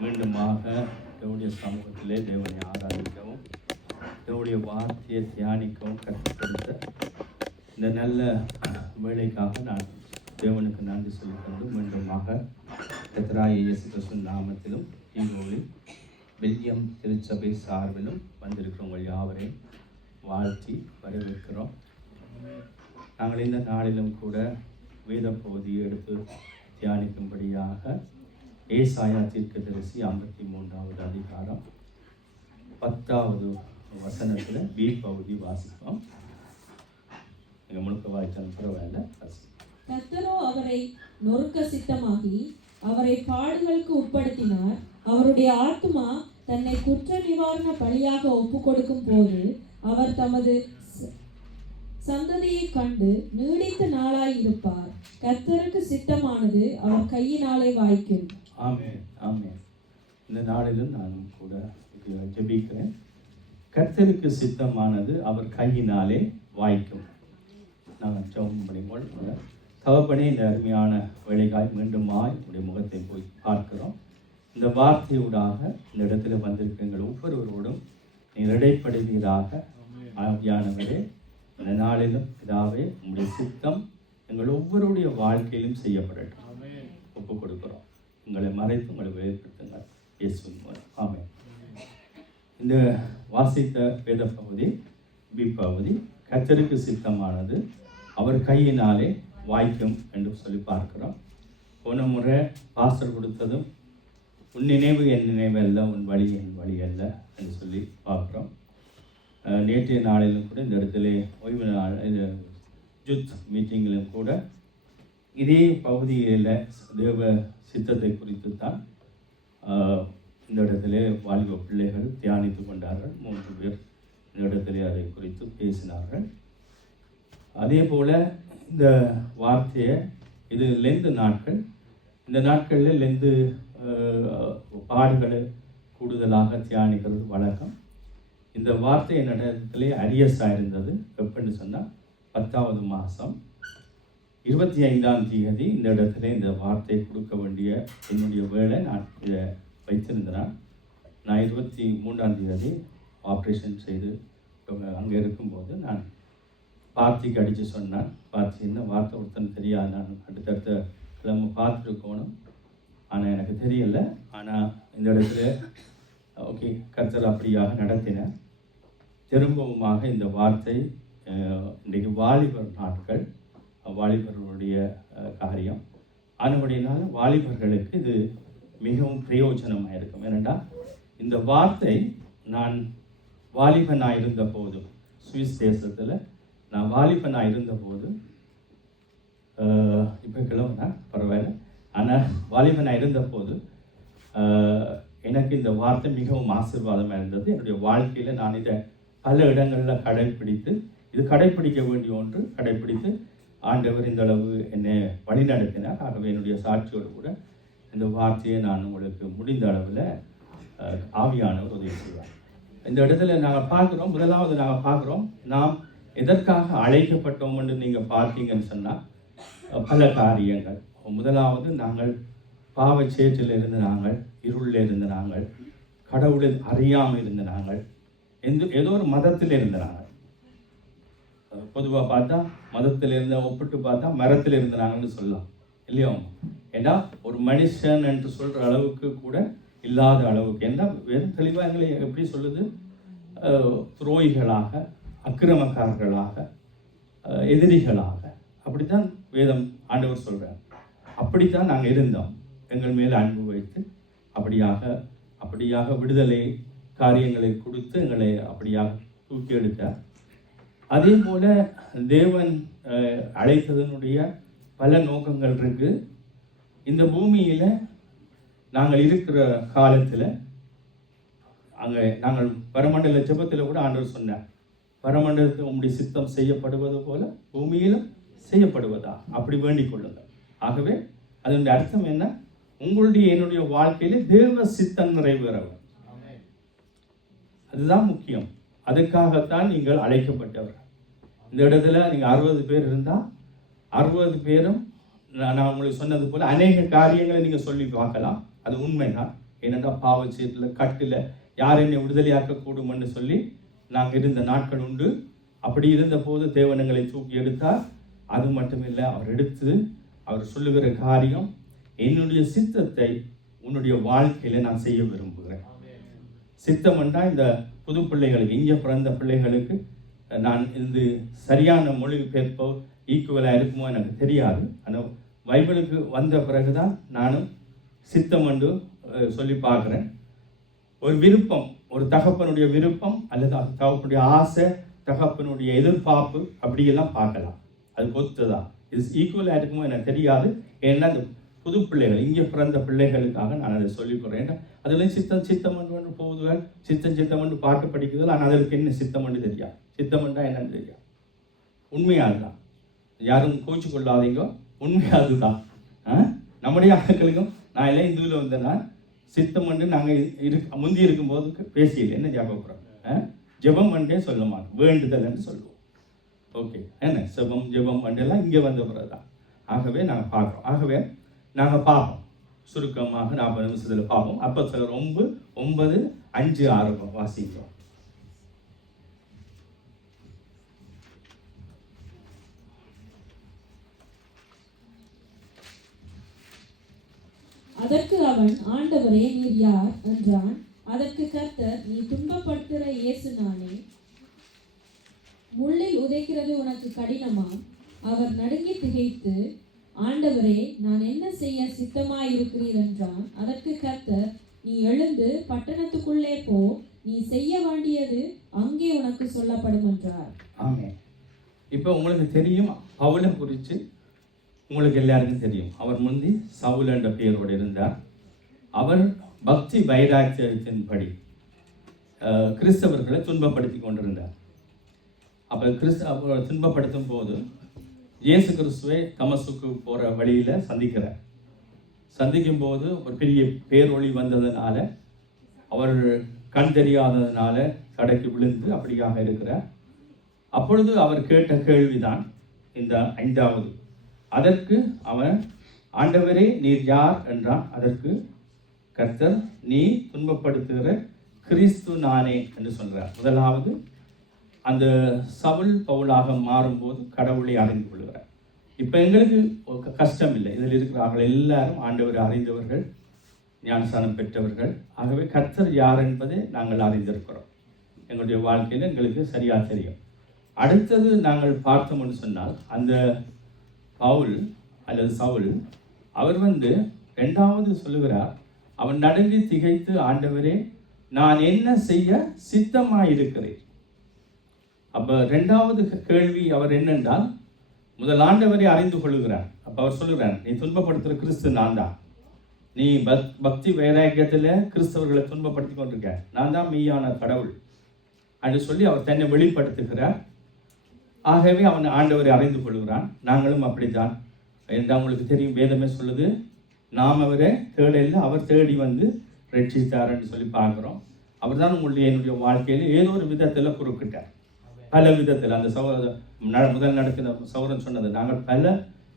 மீண்டுமாக தேவனுடைய சமூகத்திலே தேவனை ஆராதிக்கவும் தேவனுடைய வார்த்தையை தியானிக்கவும் கற்றுத்தந்த இந்த நல்ல வேலைக்காக நான் தேவனுக்கு நன்றி சொல்லிக்கொண்டு மீண்டுமாக கர்த்தராகிய இயேசு கிறிஸ்துவின் நாமத்திலும் இங்கோவில் பெல்ஜியம் திருச்சபை சார்பிலும் வந்திருக்கிற உங்கள் யாவரையும் வாழ்த்தி வரவேற்கிறோம். நாங்கள் இந்த நாளிலும் கூட வேத பகுதியை எடுத்து தியானிக்கும்படியாக ஏசாயா தீர்க்கதரிசி 53வது அதிகாரம் 10வது வசனத்தில் பி பகுதி வாசிப்போம். நீங்கள் முழுக்க வாய்ச்சாலும் பரவாயில்ல. கர்த்தரோ அவரை நொறுக்க சித்தமாகி அவரை பாடுகளுக்கு உட்படுத்தினார். அவருடைய ஆத்துமா தன்னை குற்ற நிவாரண பலியாக ஒப்பு கொடுக்கும் போது அவர் தமது சந்ததியை கண்டு நீடித்த நாளாய் இருப்பார். கர்த்தருக்கு சித்தமானது அவர் கையினாலே வாய்க்கும். ஆமென், ஆமென். இந்த நாளிலும் நானும் கூட ஜெபிக்கிறேன். கர்த்தருக்கு சித்தமானது அவர் கையினாலே வாய்க்கும். நாங்கள் ஜெபம் பண்ணிக்கொள். தகப்பனே, இந்த அருமையான வேலைக்காய் மீண்டுமாய் உடைய முகத்தை போய் பார்க்கிறோம். இந்த வார்த்தையூடாக இந்த இடத்துல வந்திருக்க எங்கள் ஒவ்வொருவரோடும் நீர் இடைப்படுவீராக. ஆவியானவரே, இந்த நாளிலும் இதாவே உங்களுடைய சித்தம் எங்கள் ஒவ்வொருடைய வாழ்க்கையிலும் செய்யப்படட்டும். ஒப்புக் கொடுக்கிறோம். உங்களை மறைத்து உங்களை வெளிப்படுத்துங்கள் இயேசுவின் மூலம். ஆமென். இந்த வாசித்த வேத பகுதி பி பகுதி கர்த்தருக்கு சித்தமானது அவர் கையினாலே வாய்க்கும் என்று சொல்லி பார்க்கிறோம். போன முறை பாஸ்டர் கொடுத்ததும் உன் நினைவு என் நினைவு அல்ல, உன் வழி என் வழி அல்ல என்று சொல்லி பார்க்குறோம். நேற்றைய நாளிலும் கூட இந்த இடத்துல ஓய்வு நாள் யூத் மீட்டிங்கிலும் கூட இதே பகுதியில் தேவ சித்தத்தை குறித்து தான் இந்த இடத்துல வாலிப பிள்ளைகள் தியானித்து கொண்டார்கள். 3 பேர் இந்த இடத்துல அதை குறித்து பேசினார்கள். அதே போல் இந்த வார்த்தையை இது லெந்து நாட்கள். இந்த நாட்களில் லெந்து பாடுகளை கூடுதலாக தியானிக்கிறது வழக்கம். இந்த வார்த்தை என்னிடத்திலே அரியஸாக இருந்தது. எப்படின்னு சொன்னால் 10வது மாதம் 25ஆம் தேதி இந்த இடத்துல இந்த வார்த்தை கொடுக்க வேண்டிய என்னுடைய வேலை நான் இதை வைத்திருந்தேன். நான் 23ஆம் தேதி ஆப்ரேஷன் செய்து அங்கே இருக்கும்போது நான் பார்த்திக்கு அடித்து சொன்னேன். பார்த்தி என்ன வார்த்தை ஒருத்தன் தெரியாது, நான் அடுத்தடுத்த கிழமை பார்த்துருக்கணும், ஆனால் எனக்கு தெரியலை. ஆனால் இந்த இடத்துல ஓகே கர்த்தர் அப்படியாக நடத்தினேன். திரும்பவுமாக இந்த வார்த்தை இன்றைக்கு வாலிபர் நாட்கள், வாலிபர்களுடைய காரியம் ஆனபடினால வாலிபர்களுக்கு இது மிகவும் பிரயோஜனமாக இருக்கும். ஏனென்றால் இந்த வார்த்தை நான் வாலிபனாக இருந்த போது, சுவிஸ் தேசத்தில் நான் வாலிபனாக இருந்தபோது, இப்போ கிளம்புனா பரவாயில்ல, ஆனால் வாலிபனாக இருந்தபோது எனக்கு இந்த வார்த்தை மிகவும் ஆசீர்வாதமாக இருந்தது. என்னுடைய வாழ்க்கையில் நான் இதை பல இடங்களில் கடைப்பிடித்து, இது கடைப்பிடிக்க வேண்டிய ஒன்று, கடைப்பிடித்து ஆண்டவர் இந்த அளவு என்னை வழிநடத்தினார். ஆகவே என்னுடைய சாட்சியோடு கூட இந்த வார்த்தையை நான் உங்களுக்கு முடிந்த அளவில் ஆவியானவர் உதவி செய்வார். இந்த இடத்துல நாங்கள் பார்க்குறோம், முதலாவது நாங்கள் பார்க்குறோம், நாம் எதற்காக அழைக்கப்பட்டோம் என்று நீங்கள் பார்த்தீங்கன்னு சொன்னால் பல காரியங்கள். முதலாவது, நாங்கள் பாவச்சேற்றில் இருந்து நாங்கள், இருளில் இருந்து நாங்கள், கடவுளை அறியாமல் இருந்த நாங்கள், ஏதோ ஒரு மதத்தில் இருந்தாங்க. பொதுவாக பார்த்தா மதத்தில் இருந்த ஒப்பிட்டு பார்த்தா மரத்தில் இருந்தாங்கன்னு சொல்லலாம் இல்லையோ? ஏன்னா ஒரு மனுஷன் என்று சொல்கிற அளவுக்கு கூட இல்லாத அளவுக்கு, ஏன்னா வேறு தெளிவாக எங்களை எப்படி சொல்லுது, துரோகிகளாக, அக்கிரமக்காரர்களாக, எதிரிகளாக, அப்படித்தான் வேதம் ஆண்டவர் சொல்கிறார். அப்படித்தான் நாங்கள் இருந்தோம். எங்கள் மேலே அன்பு வைத்து அப்படியாக விடுதலை காரியங்களை கொடுத்து எங்களை அப்படியாக தூக்கி எடுத்தார். அதே போல் தேவன் அழைத்ததனுடைய பல நோக்கங்கள் இருக்குது. இந்த பூமியில் நாங்கள் இருக்கிற காலத்தில் அங்கே நாங்கள் பரமண்டல ஜெபத்தில் கூட ஆண்டவர் சொன்னார், பரமண்டலத்தில் உங்களுடைய சித்தம் செய்யப்படுவது போல பூமியிலும் செய்யப்படுவதா, அப்படி வேண்டிக் கொள்ளுங்கள். ஆகவே அதனுடைய அர்த்தம் என்ன, உங்களுடைய என்னுடைய வாழ்க்கையில தேவ சித்தம் நிறைவேறவும், அதுதான் முக்கியம். அதுக்காகத்தான் நீங்கள் அழைக்கப்பட்டவர். இந்த இடத்துல நீங்கள் 60 பேர் இருந்தால் 60 பேரும் நான் உங்களுக்கு சொன்னது போல் அநேக காரியங்களை நீங்கள் சொல்லி பார்க்கலாம், அது உண்மைதான். ஏனென்றால் பாவச்சீட்டில் கட்டில் யார் என்னை விடுதலையாக்கக்கூடும்னு சொல்லி நாங்கள் இருந்த நாட்கள் உண்டு. அப்படி இருந்த போது தேவன் எங்களை தூக்கி எடுத்தார். அது மட்டுமில்லை, அவர் எடுத்து அவர் சொல்லுகிற காரியம், என்னுடைய சித்தத்தை உன்னுடைய வாழ்க்கையில நான் செய்ய விரும்புகிறேன். சித்தம் என்றால் இந்த புது பிள்ளைகளுக்கு, இங்கே பிறந்த பிள்ளைகளுக்கு நான் இந்த சரியான மொழிபெயர்ப்போ ஈக்குவலாக இருக்குமோ எனக்கு தெரியாது. ஆனால் பைபிளுக்கு வந்த பிறகுதான் நானும் சித்தம் என்று சொல்லி பார்க்குறேன். ஒரு விருப்பம், ஒரு தகப்பனுடைய விருப்பம் அல்லது தகப்பனுடைய ஆசை, தகப்பனுடைய எதிர்பார்ப்பு அப்படியெல்லாம் பார்க்கலாம். அது பொறுத்துதான். இது ஈக்குவலாக இருக்குமோ எனக்கு தெரியாது. ஏன்னா இந்த புது பிள்ளைகள், இங்கே பிறந்த பிள்ளைகளுக்காக நான் அதை சொல்லிக்கிறேன். ஏன்னா அதுலேயும் சித்தம் என்று போகுதுகள், சித்தம் என்று பாட்டு படிக்குதுகள். ஆனால் அதற்கு என்ன சித்தம் என்று தெரியாது. சித்தம்ன்றா என்னன்னு தெரியாது. உண்மையாக தான், யாரும் கோச்சு கொள்ளாதீங்க, உண்மையாக அதுதான். நம்முடைய ஆட்களுக்கும் நான் எல்லாம் இந்துவில் வந்தேன்னா சித்தம் என்று நாங்கள் முந்தி இருக்கும்போது பேசியது என்ன ஜாபப்புறம் ஜெபம் என்றே சொல்ல மாட்டோம், வேண்டுதல் என்று சொல்லுவோம். ஓகே, என்ன செபம் ஜெபம் என்றெல்லாம் இங்கே வந்த பிறகு தான். ஆகவே நாங்கள் பார்க்குறோம். ஆகவே நாங்கள் பார்ப்போம், சுருக்கமாக 40 நிமிஷத்தில் பார்ப்போம். அப்போ சிலர் 9, 5, 6 வாசிக்கிறோம். அதற்கு அவன், ஆண்டவரே நீர் யார் என்றான். அதற்கு கர்த்தர், நீ துன்பப்படுத்துகிற இயேசு நானே. முள்ளில் உதைக்கிறது உனக்கு கடினமா? அவர் நடுங்கி திகைத்து, ஆண்டவரே நான் என்ன செய்ய சித்தமாயிருக்கிறீர் என்றான். அதற்கு கர்த்தர், நீ எழுந்து பட்டணத்துக்குள்ளே போ, நீ செய்ய வேண்டியது அங்கே உனக்கு சொல்லப்படும் என்றார். ஆமென். இப்போ உங்களுக்கு தெரியும், பவுலை குறித்து உங்களுக்கு எல்லாருக்கும் தெரியும். அவர் முந்தி சவுல் என்ற பெயரோடு இருந்தார். அவர் பக்தி வைராக்கியத்தின்படி கிறிஸ்தவர்களை துன்பப்படுத்தி கொண்டிருந்தார். அப்போ துன்பப்படுத்தும் போது இயேசு கிறிஸ்துவை தமசுக்கு போகிற வழியில் சந்திக்கும் போது ஒரு பெரிய பேரொளி வந்ததுனால, அவர் கண் தெரியாததுனால தடைக்கு விழுந்து அப்படியாக இருக்கிறார். அப்பொழுது அவர் கேட்ட கேள்விதான் இந்த 5வது. அதற்கு அவன், ஆண்டவரே நீர் யார் என்றான். அதற்கு கர்த்தர், நீ துன்பப்படுத்துகிற கிறிஸ்து நானே என்று சொல்கிறார். முதலாவது அந்த சவுல் பவுலாக மாறும்போது கடவுளை அறிந்து கொள்கிறார். இப்போ எங்களுக்கு கஷ்டம் இல்லை, இதில் இருக்கிறார்கள் எல்லாரும் ஆண்டவரை அறிந்தவர்கள், ஞானஸ்தானம் பெற்றவர்கள். ஆகவே கர்த்தர் யார் என்பதை நாங்கள் அறிந்திருக்கிறோம். எங்களுடைய வாழ்க்கையில் எங்களுக்கு சரியாக தெரியும். அடுத்தது நாங்கள் பார்த்தோம் என்று சொன்னால், அந்த பவுல் அல்லது சவுல் அவர் 2வது சொல்லுகிறார், அவன் நடுங்கி திகைத்து, ஆண்டவரே நான் என்ன செய்ய சித்தமாயிருக்கிறேன். அப்போ 2வது கேள்வி அவர் என்னென்றால், முதல் ஆண்டவரை அறிந்து கொள்ளுகிறார். அப்போ அவர் சொல்லுகிறார், நீ துன்பப்படுத்துகிற கிறிஸ்து நான் தான். நீ பக்தி வைராக்கியத்தில் கிறிஸ்தவர்களை துன்பப்படுத்தி கொண்டிருக்க, நான் தான் மெய்யான கடவுள் என்று சொல்லி அவர் தன்னை வெளிப்படுத்துகிறார். ஆகவே அவன் ஆண்டவரை அறிந்து கொள்கிறான். நாங்களும் அப்படித்தான். என்றால் உங்களுக்கு தெரியும், வேதமே சொல்லுது, நாம் அவரை தேடல, அவர் தேடி வந்து ரட்சித்தார் என்று சொல்லி பார்க்குறோம். அவர் தான் என்னுடைய வாழ்க்கையில் ஏதோ ஒரு விதத்தில் குறுக்கிட்டார், பல விதத்தில். அந்த முதல் நடக்கிற சௌரன் சொன்னது, நாங்கள் பல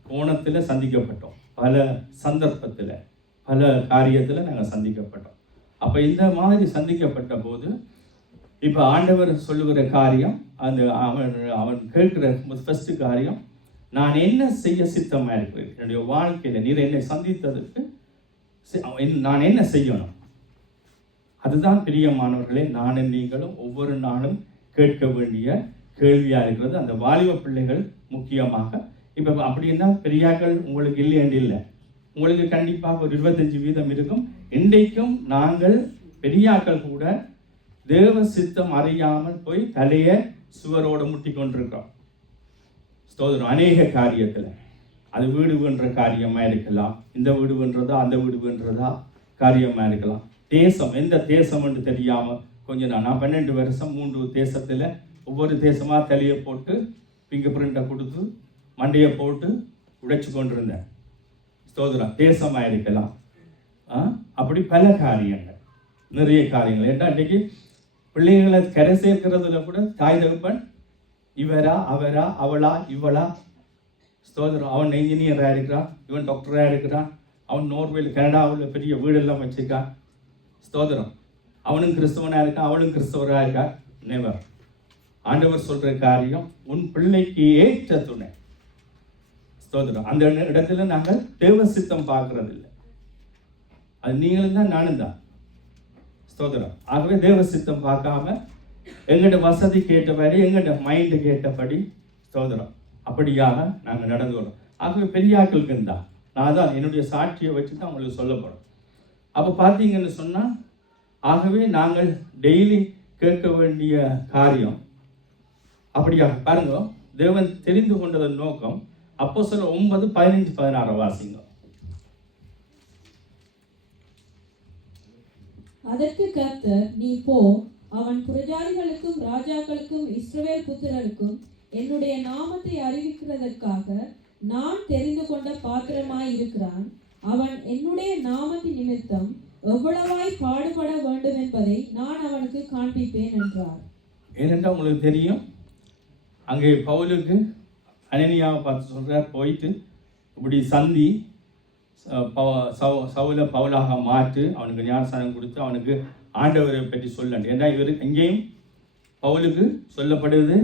கோணத்தில் சந்திக்கப்பட்டோம், பல சந்தர்ப்பத்தில், பல காரியத்தில் நாங்கள் சந்திக்கப்பட்டோம். அப்போ இந்த மாதிரி சந்திக்கப்பட்ட போது இப்போ ஆண்டவர் சொல்லுகிற காரியம், அந்த அவன் கேட்குற ஃபஸ்ட்டு காரியம், நான் என்ன செய்ய சித்தமாக இருக்கிறேன் என்னுடைய வாழ்க்கையில், நீர் என்னை சந்தித்ததற்கு நான் என்ன செய்யணும். அதுதான் பிரியமானவர்களே, நானும் நீங்களும் ஒவ்வொரு நாளும் கேட்க வேண்டிய கேள்வியாக இருக்கிறது. அந்த வாலிப பிள்ளைகள் முக்கியமாக. இப்போ அப்படின்னா பெரியாக்கள் உங்களுக்கு இல்லையென்று இல்லை, உங்களுக்கு கண்டிப்பாக ஒரு 25% இருக்கும். இன்றைக்கும் நாங்கள் பெரியாக்கள் கூட தேவ சித்தம் அறியாமல் போய் தலையை சுவரோடு முட்டி கொண்டிருக்கிறோம். ஸ்தோத்திரம். அநேக காரியத்தில் அது வீடு வேண்ட காரியமாக இருக்கலாம், இந்த வீடு வேண்டதா அந்த வீடு வேண்டதா காரியமாக இருக்கலாம். தேசம், எந்த தேசம் என்று தெரியாமல் கொஞ்சம் நான் 12 வருஷம் 3 தேசத்தில் ஒவ்வொரு தேசமாக தலையை போட்டு ஃபிங்கர் பிரிண்ட்டை கொடுத்து மண்டையை போட்டு உடைச்சு கொண்டிருந்தேன். ஸ்தோத்திரம். தேசமாக இருக்கலாம், அப்படி பல காரியங்கள், நிறைய காரியங்கள். ஏன்னா இன்றைக்கி பிள்ளைகளை கரை சேர்க்கிறதுல கூட தாய் தகப்பன் இவரா அவரா அவளா இவளா. ஸ்தோத்திரம். அவன் இன்ஜினியராக இருக்கிறான், இவன் டாக்டராக இருக்கிறான், அவன் நோர்வேல் கனடாவில் பெரிய வீடெல்லாம் வச்சுருக்கான். ஸ்தோத்திரம். அவனும் கிறிஸ்தவனாக இருக்கான், அவளும் கிறிஸ்தவராக இருக்கா. நெவர். ஆண்டவர் சொல்கிற காரியம் உன் பிள்ளைக்கு ஏற்ற துணை. ஸ்தோத்திரம். அந்த இடத்துல நாங்கள் தேவ சித்தம் பார்க்கறது இல்லை. அது நீங்களும் தான் நானும் தான். ஸ்தோத்திரம். ஆகவே தேவ சித்தம் பார்க்காம எங்கள்ட வசதி கேட்டபடி, எங்கள்ட மைண்டு கேட்டபடி, ஸ்தோத்திரம், அப்படியாக நாங்கள் நடந்து வரோம். ஆகவே பெரியாக்களுக்கு தான் நான் தான் என்னுடைய சாட்சியை வச்சு தான் உங்களுக்கு சொல்ல போகிறோம். அப்போ பார்த்தீங்கன்னு சொன்னால், ஆகவே நாங்கள் டெய்லி கேட்க வேண்டிய காரியம் அப்படியாக பாருங்க. தேவன் தெரிந்து கொண்டதன் நோக்கம் அப்போஸ்தலர் 9:15-16 வாசிங்க. அதற்கு கர்த்தர், நீ போ, அவன் புரஜாதிகளுக்கும் ராஜாக்களுக்கும் இஸ்ரவேல் புத்திரருக்கும் என்னுடைய நாமத்தை அறிவிக்கிறதற்காக நான் தெரிந்து கொண்ட பாத்திரமாய் இருக்கிறான். அவன் என்னுடைய நாமத்தின் நிமித்தம் எவ்வளவாய் பாடுபட வேண்டும் என்பதை நான் அவனுக்கு காண்பிப்பேன் என்றார். ஏனென்றால் உங்களுக்கு தெரியும், அங்கே பவுலுக்கு அனனியாவை பார்த்து சொல்கிறார், போயிட்டு இப்படி சந்தி சவுல பவுலாக மாற்று, அவனுக்கு ஞானஸ்நானம் கொடுத்து அவனுக்கு ஆண்டவரை பற்றி சொல்லணும். ஏன்னா இவருக்கு எங்கேயும் பவுலுக்கு சொல்லப்படுது,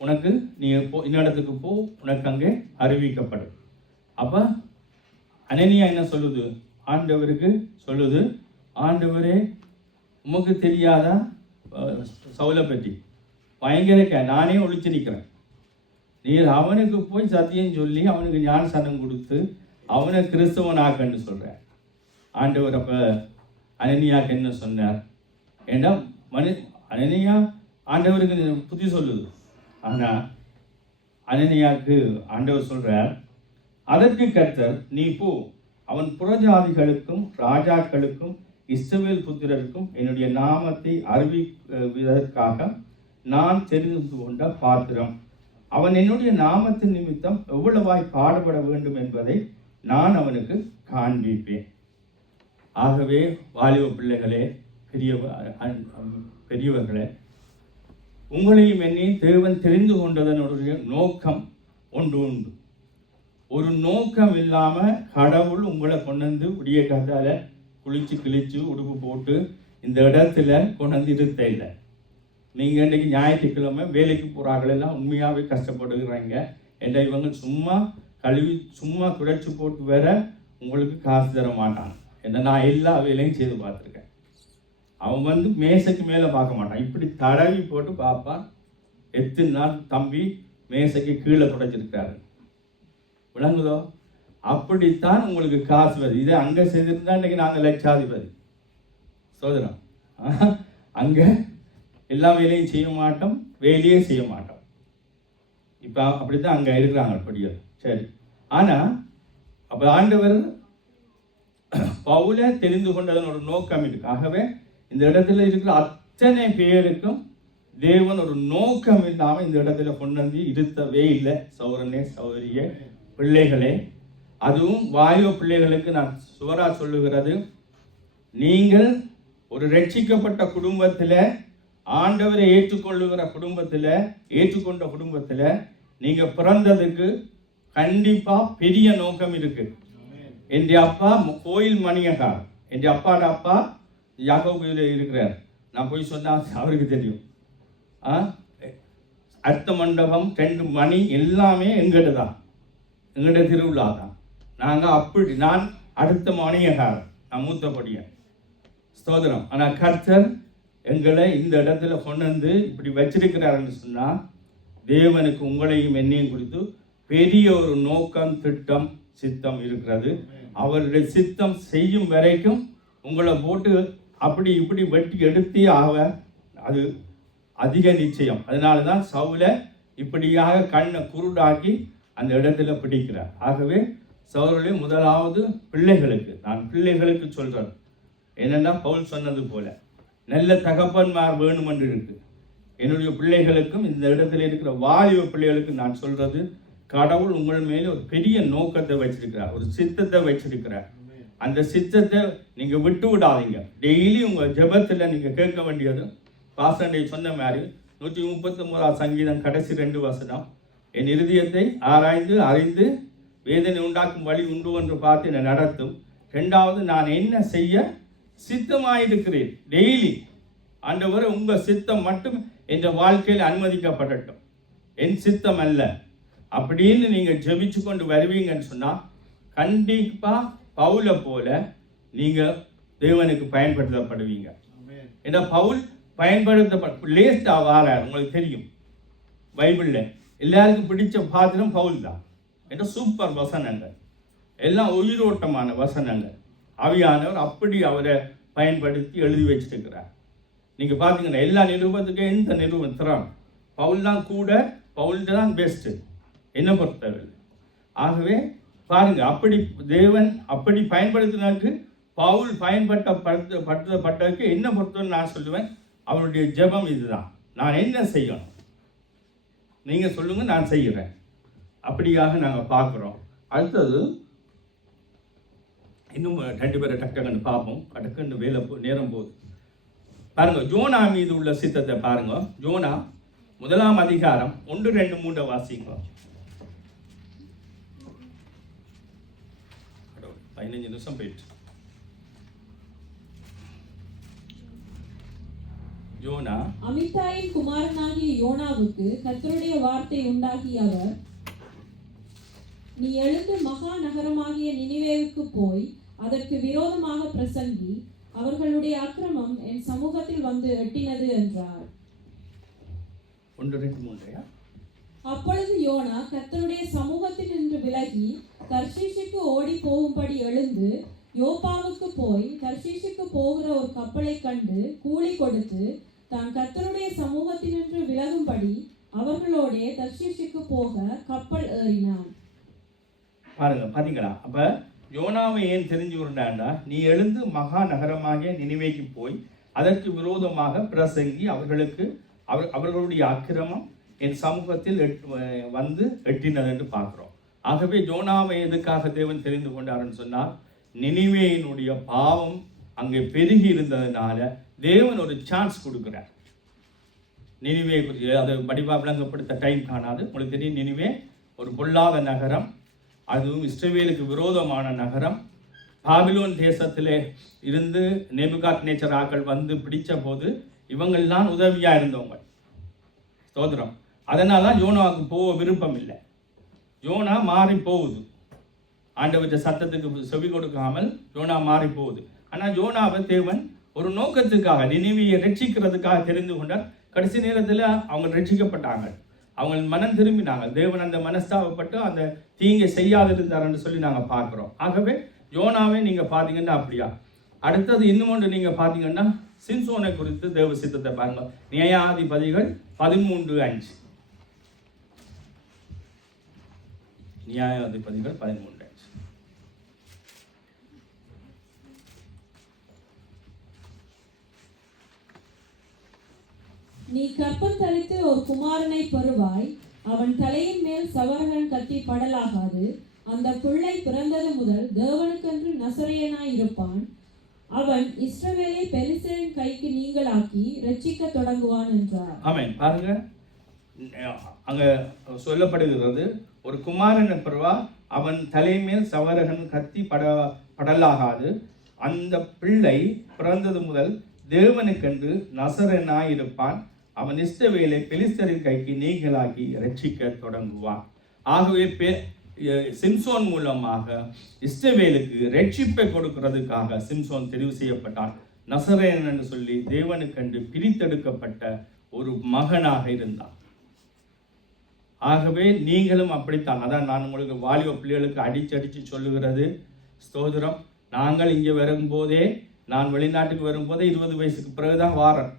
உனக்கு நீ இன்னிடத்துக்கு போ, உனக்கு அங்கே அறிவிக்கப்படும். அப்போ அனனியா என்ன சொல்லுது? ஆண்டவருக்கு சொல்லுது, ஆண்டவரே உமக்கு தெரியாதா சவுலை பற்றி? பயங்கர நானே ஒழிச்சு நிற்கிறேன். நீர் அவனுக்கு போய் சத்தியம் சொல்லி அவனுக்கு ஞானஸ்நானம் கொடுத்து அவனை கிறிஸ்தவனாக்கன்னு சொல்கிறேன். ஆண்டவர் அப்போ அனனியாக்கு என்ன சொன்னார்? ஏன்னா அனனியா ஆண்டவருக்கு புத்தி சொல்லுது. ஆனால் அனனியாவுக்கு ஆண்டவர் சொல்கிறார், அதற்கு கர்த்தர், நீ போ, அவன் புறஜாதிகளுக்கும் ராஜாக்களுக்கும் இஸ்ரவேல் புத்திரருக்கும் என்னுடைய நாமத்தை அறிவிப்பதற்காக நான் தெரிந்து கொண்ட பாத்திரம். அவன் என்னுடைய நாமத்தின் நிமித்தம் எவ்வளவாய் பாடுபட வேண்டும் என்பதை நான் அவனுக்கு காண்பிப்பேன். ஆகவே வாலிப பிள்ளைகளே, பெரியவர்களே, உங்களையும் என்னையும் தேவன் தெரிந்து கொண்டதனுடைய நோக்கம் ஒன்று உண்டு. ஒரு நோக்கம் இல்லாமல் கடவுள் உங்களை கொண்டு வந்து விடிய காத்தால குளிச்சு கிழிச்சு உடுப்பு போட்டு இந்த இடத்துல கொண்டு வந்து இருத்த இல்லை. நீங்கள் இன்றைக்கி ஞாயிற்றுக்கிழமை வேலைக்கு போகிறாங்களெல்லாம் உண்மையாகவே கஷ்டப்படுகிறாங்க. என்ற இவங்க சும்மா கழுவி சும்மா துடைச்சி போட்டு வேற உங்களுக்கு காசு தர மாட்டான். என்ன நான் எல்லா வேலையும் செய்து பார்த்துருக்கேன். அவன் வந்து மேசைக்கு மேலே பார்க்க மாட்டான், இப்படி தடவி போட்டு பார்ப்பான். எத்தனை நாள் தம்பி மேசைக்கு கீழே துடைச்சிருக்காரு, விளங்குதோ? அப்படித்தான் உங்களுக்கு காசு வருது. இதை அங்கே செய்திருந்தா இன்றைக்கி நாங்கள் லட்சாதிபதி. சோதரம். அங்கே எல்லா வேலையும் செய்ய மாட்டோம், வேலையே செய்ய மாட்டோம். இப்போ அப்படி தான் அங்கே இருக்கிறாங்க படிகள். சரி, ஆனால் அப்போ ஆண்டவர் பவுலை தெரிந்து கொண்டதன் ஒரு நோக்கம் இருக்கு. ஆகவே இந்த இடத்துல இருக்கிற அத்தனை பேருக்கும் தேவன் ஒரு நோக்கம் இல்லாமல் இந்த இடத்துல கொண்டு வந்து இருத்தவே இல்லை. சௌரனே சௌரிய பிள்ளைகளே, அதுவும் வாயு பிள்ளைகளுக்கு நான் சுவரா சொல்லுகிறது, நீங்கள் ஒரு ரட்சிக்கப்பட்ட குடும்பத்தில், ஆண்டவரை ஏற்றுக்கொள்ளுகிற குடும்பத்தில், ஏற்றுக்கொண்ட குடும்பத்தில் நீங்கள் பிறந்ததுக்கு கண்டிப்பாக பெரிய நோக்கம் இருக்கு. என் அப்பா கோயில் மணியக்கார், என் அப்பாட அப்பா யாக்கோபில் இருக்கிறார். நான் போய் சொன்னால் அவருக்கு தெரியும். அர்த்த மண்டபம் 2 மணி எல்லாமே எங்கிட்ட தான், எங்கிட்ட திருவிழா தான். நாங்கள் அப்படி, நான் அடுத்த மணியக்காரர், நான் மூத்தபடியன். ஸ்தோத்திரம். ஆனால் கர்த்தர் எங்களை இந்த இடத்துல கொண்டு வந்து இப்படி வச்சிருக்கிறாருன்னு சொன்னால், தேவனுக்கு உங்களையும் என்னையும் குறித்து பெரிய ஒரு நோக்கம், திட்டம், சித்தம் இருக்கிறது. அவருடைய சித்தம் செய்யும் வரைக்கும் உங்களை போட்டு அப்படி இப்படி வெட்டி எடுத்தே ஆக அது அதிக நிச்சயம். அதனால தான் சவுலை இப்படியாக கண்ணை குருடாக்கி அந்த இடத்துல பிடிக்கிறார். ஆகவே சவுலே முதலாவது பிள்ளைகளுக்கு, நான் பிள்ளைகளுக்கு சொல்கிறேன். என்னென்னா பவுல் சொன்னது போல நல்ல தகப்பன்மார் வேணுமென்று இருக்கு. என்னுடைய பிள்ளைகளுக்கும் இந்த இடத்துல இருக்கிற வாலிப பிள்ளைகளுக்கு நான் சொல்கிறது, கடவுள் உங்கள் மேலே ஒரு பெரிய நோக்கத்தை வச்சிருக்கிறார், ஒரு சித்தத்தை வச்சிருக்கிறார். அந்த சித்தத்தை நீங்கள் விட்டு விடாதீங்க. டெய்லி உங்கள் ஜெபத்தில் நீங்கள் கேட்க வேண்டியது, பாசண்டை சொன்ன மாதிரி 139 சங்கீதம் கடைசி 2 வசனம், என் இருதயத்தை ஆராய்ந்து அறிந்து வேதனை உண்டாக்கும் வழி உண்டு என்று பார்த்து என்னை நடத்தும். 2வது, நான் என்ன செய்ய சித்தமாயிருக்கிறேன். டெய்லி ஆண்டவரே உங்க சித்தம் மட்டும் என்ற வாழ்க்கையில் அனுமதிக்கப்படட்டும், என் சித்தம் அல்ல அப்படின்னு நீங்க ஜெபிச்சு கொண்டு வருவீங்கன்னு சொன்னா கண்டிப்பா பவுலை போல நீங்க தேவனுக்கு பயன்படுத்தப்படுவீங்க. ஏன்னா பவுல் பயன்படுத்த லேஸ்டா வாரார். உங்களுக்கு தெரியும் பைபிள்ல எல்லாருக்கும் பிடிச்ச பாத்திரம் பவுல் தான். என்ற சூப்பர் வசனங்கள் எல்லாம் உயிரோட்டமான வசனங்கள். ஆவியானவர் அப்படி அவரை பயன்படுத்தி எழுதி வச்சிருக்கிறார். நீங்க பாத்தீங்கன்னா எல்லா நிருபத்துக்கும் எந்த நிருபம் திறம் பவுல் தான் கூட, பவுல் தான் பெஸ்ட் என்ன பொறுத்தவரை. ஆகவே பாருங்க, அப்படி தேவன் அப்படி பயன்படுத்தினாக்கு பவுல் பயன்படுத்தப்பட்டதுக்கு என்ன பொறுத்தவரை நான் சொல்லுவேன், அவருடைய ஜெபம் இதுதான். நான் என்ன செய்யணும் நீங்க சொல்லுங்க, நான் செய்கிறேன். அப்படியாக நாங்கள் பார்க்குறோம். அடுத்தது இன்னும் 2 பேரை டக்குன்னு பார்ப்போம். டக்குன்னு வேலை நேரம் போகுது. பாருங்க, ஜோனா மீது உள்ள சித்தத்தை பாருங்க. ஜோனா 1 அதிகாரம் 1, 2, 3 வாசிங்க. 15 நிமிஷம் போயிட்டு. யோனா அமித்தாயின் குமாரனாகிய யோனாவுக்கு கர்த்தருடைய வார்த்தை உண்டாகி அவர், நீ எழுந்து மகா நகரமாகிய நினிவேவுக்கு போய் அதற்கு விரோதமாக பிரசங்கி, அவர்களுடைய அக்கிரமம் என் சமூகத்தில் வந்து எட்டினது என்றார். 1, 2, 3. அப்பொழுது யோனா கர்த்தருடைய சமூகத்தில் நின்று விலகி தர்ஷீஷுக்கு ஓடி போகும்படி எழுந்து யோப்பாவுக்கு போய் தர்ஷீஷுக்கு போகிற ஒரு கப்பலை கண்டு கூலி கொடுத்து தான் கர்த்தருடைய சமூகத்தினின்று விலகும்படி அவர்களோட தர்ஷீஷுக்கு போக கப்பல் ஏறினான். பாருங்க, பாத்தீங்களா? அப்ப யோனாவை ஏன் தெரிஞ்சு கொண்டாண்டா, நீ எழுந்து மகா நகரமாகிய நினிவேக்கு போய் அதற்கு விரோதமாக பிரசங்கி, அவர்களுடைய அக்கிரமம் என் சமூகத்தில் வந்து எட்டினது என்று பார்க்கிறோம். ஆகவே யோனாவை எதுக்காக தேவன் தெரிந்து கொண்டாருன்னு சொன்னால், நினிவேயினுடைய பாவம் அங்கே பெருகி இருந்ததுனால தேவன் ஒரு சான்ஸ் கொடுக்கிறார். நினிவே குறித்து அதை படிவா விளங்கப்படுத்த டைம் காணாது. உங்களுக்கு தெரியும், நினிவே ஒரு பொல்லாத நகரம், அதுவும் இஸ்ரவேலுக்கு விரோதமான நகரம். பாபிலோன் தேசத்திலே இருந்து நேபுகாத்நேச்சர் ஆக்கள் வந்து பிடிச்ச போது இவங்கள்லாம் உதவியா இருந்தவங்க. ஸ்தோத்திரம். அதனால யோனாவுக்கு போக விருப்பம் இல்லை. யோனா மாறி போகுது, ஆண்டவற்ற சத்தத்துக்கு செவி கொடுக்காமல் யோனா மாறி போகுது. ஆனால் யோனாவை தேவன் ஒரு நோக்கத்துக்காக, நினிவேயை ரட்சிக்கிறதுக்காக தெரிந்து கொண்டார். கடைசி நேரத்தில் அவங்க ரட்சிக்கப்பட்டாங்க, அவங்க மனம் திரும்பினாங்க. தேவன் அந்த மனஸ்தாபப்பட்டு அந்த தீங்கை செய்யாதிருந்தார்ன்னு சொல்லி நாங்கள் பார்க்குறோம். ஆகவே யோனாவே நீங்கள் பார்த்தீங்கன்னா அப்படியா. அடுத்தது இன்னும் ஒன்று நீங்கள் பார்த்தீங்கன்னா, சிம்சோனை குறித்து தேவ சித்தத்தை பாருங்க. நியாயாதிபதிகள் 13:5. நியாயாதிபதிகள் 13:5. நீ கற்பம் தரித்து ஒரு குமாரனை பெறுவாய், அவன் தலையின் மேல் சவரகன் கத்தி படலாகாது. அந்த பிள்ளை பிறந்தது முதல் தேவனுக்கென்று நசரேயனாய் இருப்பான். அவன் இஸ்ரவேலை பெலிஸ்தரின் கைக்கு நீங்களாக்கி ரட்சிக்க தொடங்குவான் என்றார். ஆமென். பாருங்க, அங்க சொல்லப்படுகிறது, ஒரு குமாரன் பெறுவா, அவன் தலைமேல் சவரகன் கத்தி படலாகாது. அந்த பிள்ளை பிறந்தது முதல் தேவனுக்கென்று நசரேயனாய் இருப்பான். அவன் இஸ்ரவேலை பெலிஸ்தரின் கைக்கு நீங்களாக்கி ரட்சிக்க தொடங்குவான். ஆகவே சிம்சோன் மூலமாக இஸ்ரவேலுக்கு ரட்சிப்பை கொடுக்கிறதுக்காக சிம்சோன் தெரிவு செய்யப்பட்டான். நசரேயன் என்று சொல்லி தேவனுக்கென்று பிரித்தெடுக்கப்பட்ட ஒரு மகனாக இருந்தான். ஆகவே நீங்களும் அப்படித்தான். அதான் நான் உங்களுக்கு வாலிப பிள்ளைகளுக்கு அடிச்சு சொல்லுகிறது. ஸ்தோத்திரம். நாங்கள் இங்கே வரும்போதே, நான் வெளிநாட்டுக்கு வரும்போதே 20 வயசுக்கு பிறகுதான் வாரன்.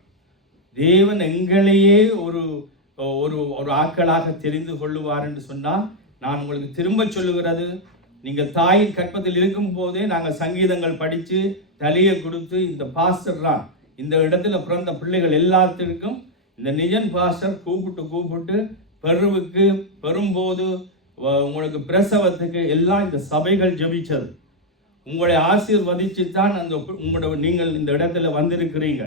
தேவன் எங்களையே ஒரு ஒரு ஆட்களாக தெரிந்து கொள்ளுவார் என்று சொன்னால், நான் உங்களுக்கு திரும்ப சொல்லுகிறது, நீங்கள் தாயின் கற்பத்தில் இருக்கும் போதே நாங்கள் சங்கீதங்கள் படித்து தலையை கொடுத்து, இந்த பாஸ்டர் தான் இந்த இடத்துல பிறந்த பிள்ளைகள் எல்லாத்திற்கும் இந்த நிஜன் பாஸ்டர் கூப்பிட்டு பெருவுக்கு பெறும்போது உங்களுக்கு பிரசவத்துக்கு எல்லாம் இந்த சபைகள் ஜெபிச்சது. உங்களை ஆசீர்வதிச்சு தான் நீங்கள் இந்த இடத்துல வந்திருக்கிறீங்க.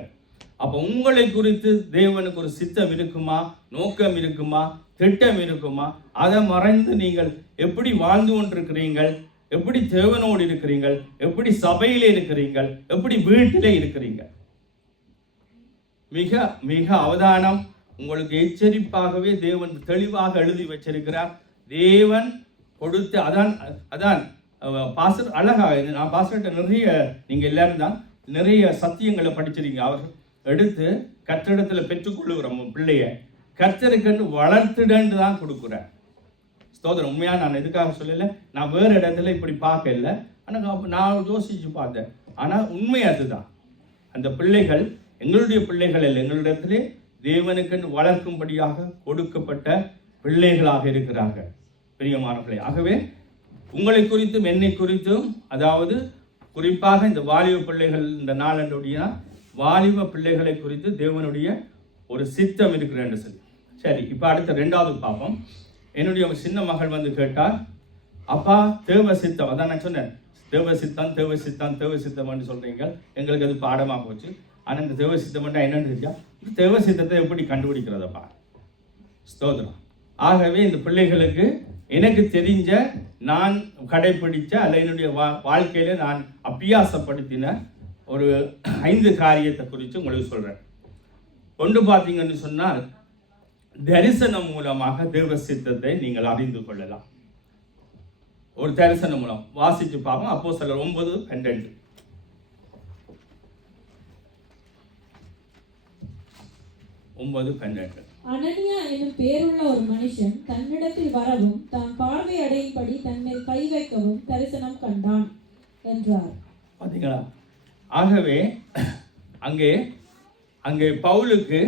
அப்போ உங்களை குறித்து தேவனுக்கு ஒரு சித்தம் இருக்குமா, நோக்கம் இருக்குமா, திட்டம் இருக்குமா? அதை மறைந்து நீங்கள் எப்படி வாழ்ந்து கொண்டிருக்கிறீர்கள், எப்படி தேவனோடு இருக்கிறீர்கள், எப்படி சபையிலே இருக்கிறீர்கள், எப்படி வீட்டிலே இருக்கிறீங்க. மிக மிக அவதானம். உங்களுக்கு எச்சரிப்பாகவே தேவன் தெளிவாக எழுதி வச்சிருக்கிறார். தேவன் கொடுத்து அதான் பாஸ்டர் அழகாக, நான் பாஸ்டர்கிட்ட நிறைய, நீங்கள் எல்லாரும் தான் நிறைய சத்தியங்களை படிச்சிருக்கீங்க. அவர் எடுத்து கற்றிடத்தில் பெற்றுக்கொள்ளுகிறோம் பிள்ளைய கர்த்தருக்கென்று வளர்த்துடன்னு தான் கொடுக்குறேன். ஸ்தோத்திரம். உண்மையாக நான் எதுக்காக சொல்லலை, நான் வேறு இடத்துல இப்படி பார்க்கல, ஆனால் நான் யோசித்து பார்த்தேன். ஆனால் உண்மை அதுதான். அந்த பிள்ளைகள் எங்களுடைய பிள்ளைகள் இல்லை, எங்களிடத்திலே தேவனுக்கென்று வளர்க்கும்படியாக கொடுக்கப்பட்ட பிள்ளைகளாக இருக்கிறார்கள், பிரியமானவர்களே. ஆகவே உங்களை குறித்தும் என்னை குறித்தும், அதாவது குறிப்பாக இந்த வாலிப பிள்ளைகள், இந்த நாளனுடைய வாலிப பிள்ளைகளை குறித்து தேவனுடைய ஒரு சித்தம் இருக்கிறேன்னு சொல்லி. சரி, இப்போ அடுத்த 2வது பாப்போம். என்னுடைய சின்ன மகள் வந்து கேட்டால், அப்பா தேவ சித்தம், அதான் நான் சொன்னேன், தேவ சித்தம் தேவ சித்தம் தேவ சித்தம்னு சொல்கிறீங்க, எங்களுக்கு அது பாடமாக போச்சு. ஆனால் இந்த தேவ சித்தம்னா என்னன்னு தெரியா, இந்த தேவ சித்தத்தை எப்படி கண்டுபிடிக்கிறதப்பா? ஸ்தோத்திரம். ஆகவே இந்த பிள்ளைகளுக்கு எனக்கு தெரிஞ்ச, நான் கடைப்பிடிச்ச அல்ல என்னுடைய வாழ்க்கையில் நான் அபியாசப்படுத்தின ஒரு 5 காரியத்தை குறித்து உங்களுக்கு சொல்கிறேன். ஒன்று பார்த்தீங்கன்னு சொன்னால், தரிசனம் மூலமாக தேவ சித்தத்தை நீங்கள் அறிந்து கொள்ளலாம். ஒரு தரிசனம் மூலம் வாசித்து பார்ப்போம். அப்போஸ்தலர் 9:12. அனனியா எனும் பேருள்ள ஒரு மனுஷன் தன்னிடத்தில் வரவும் தான் பார்வை அடையும்படி தன்மேல் கை வைக்கவும் தரிசனம் கண்டான் என்றார். பார்த்தீங்களா? ஆகவே அங்கே பவுலுக்கு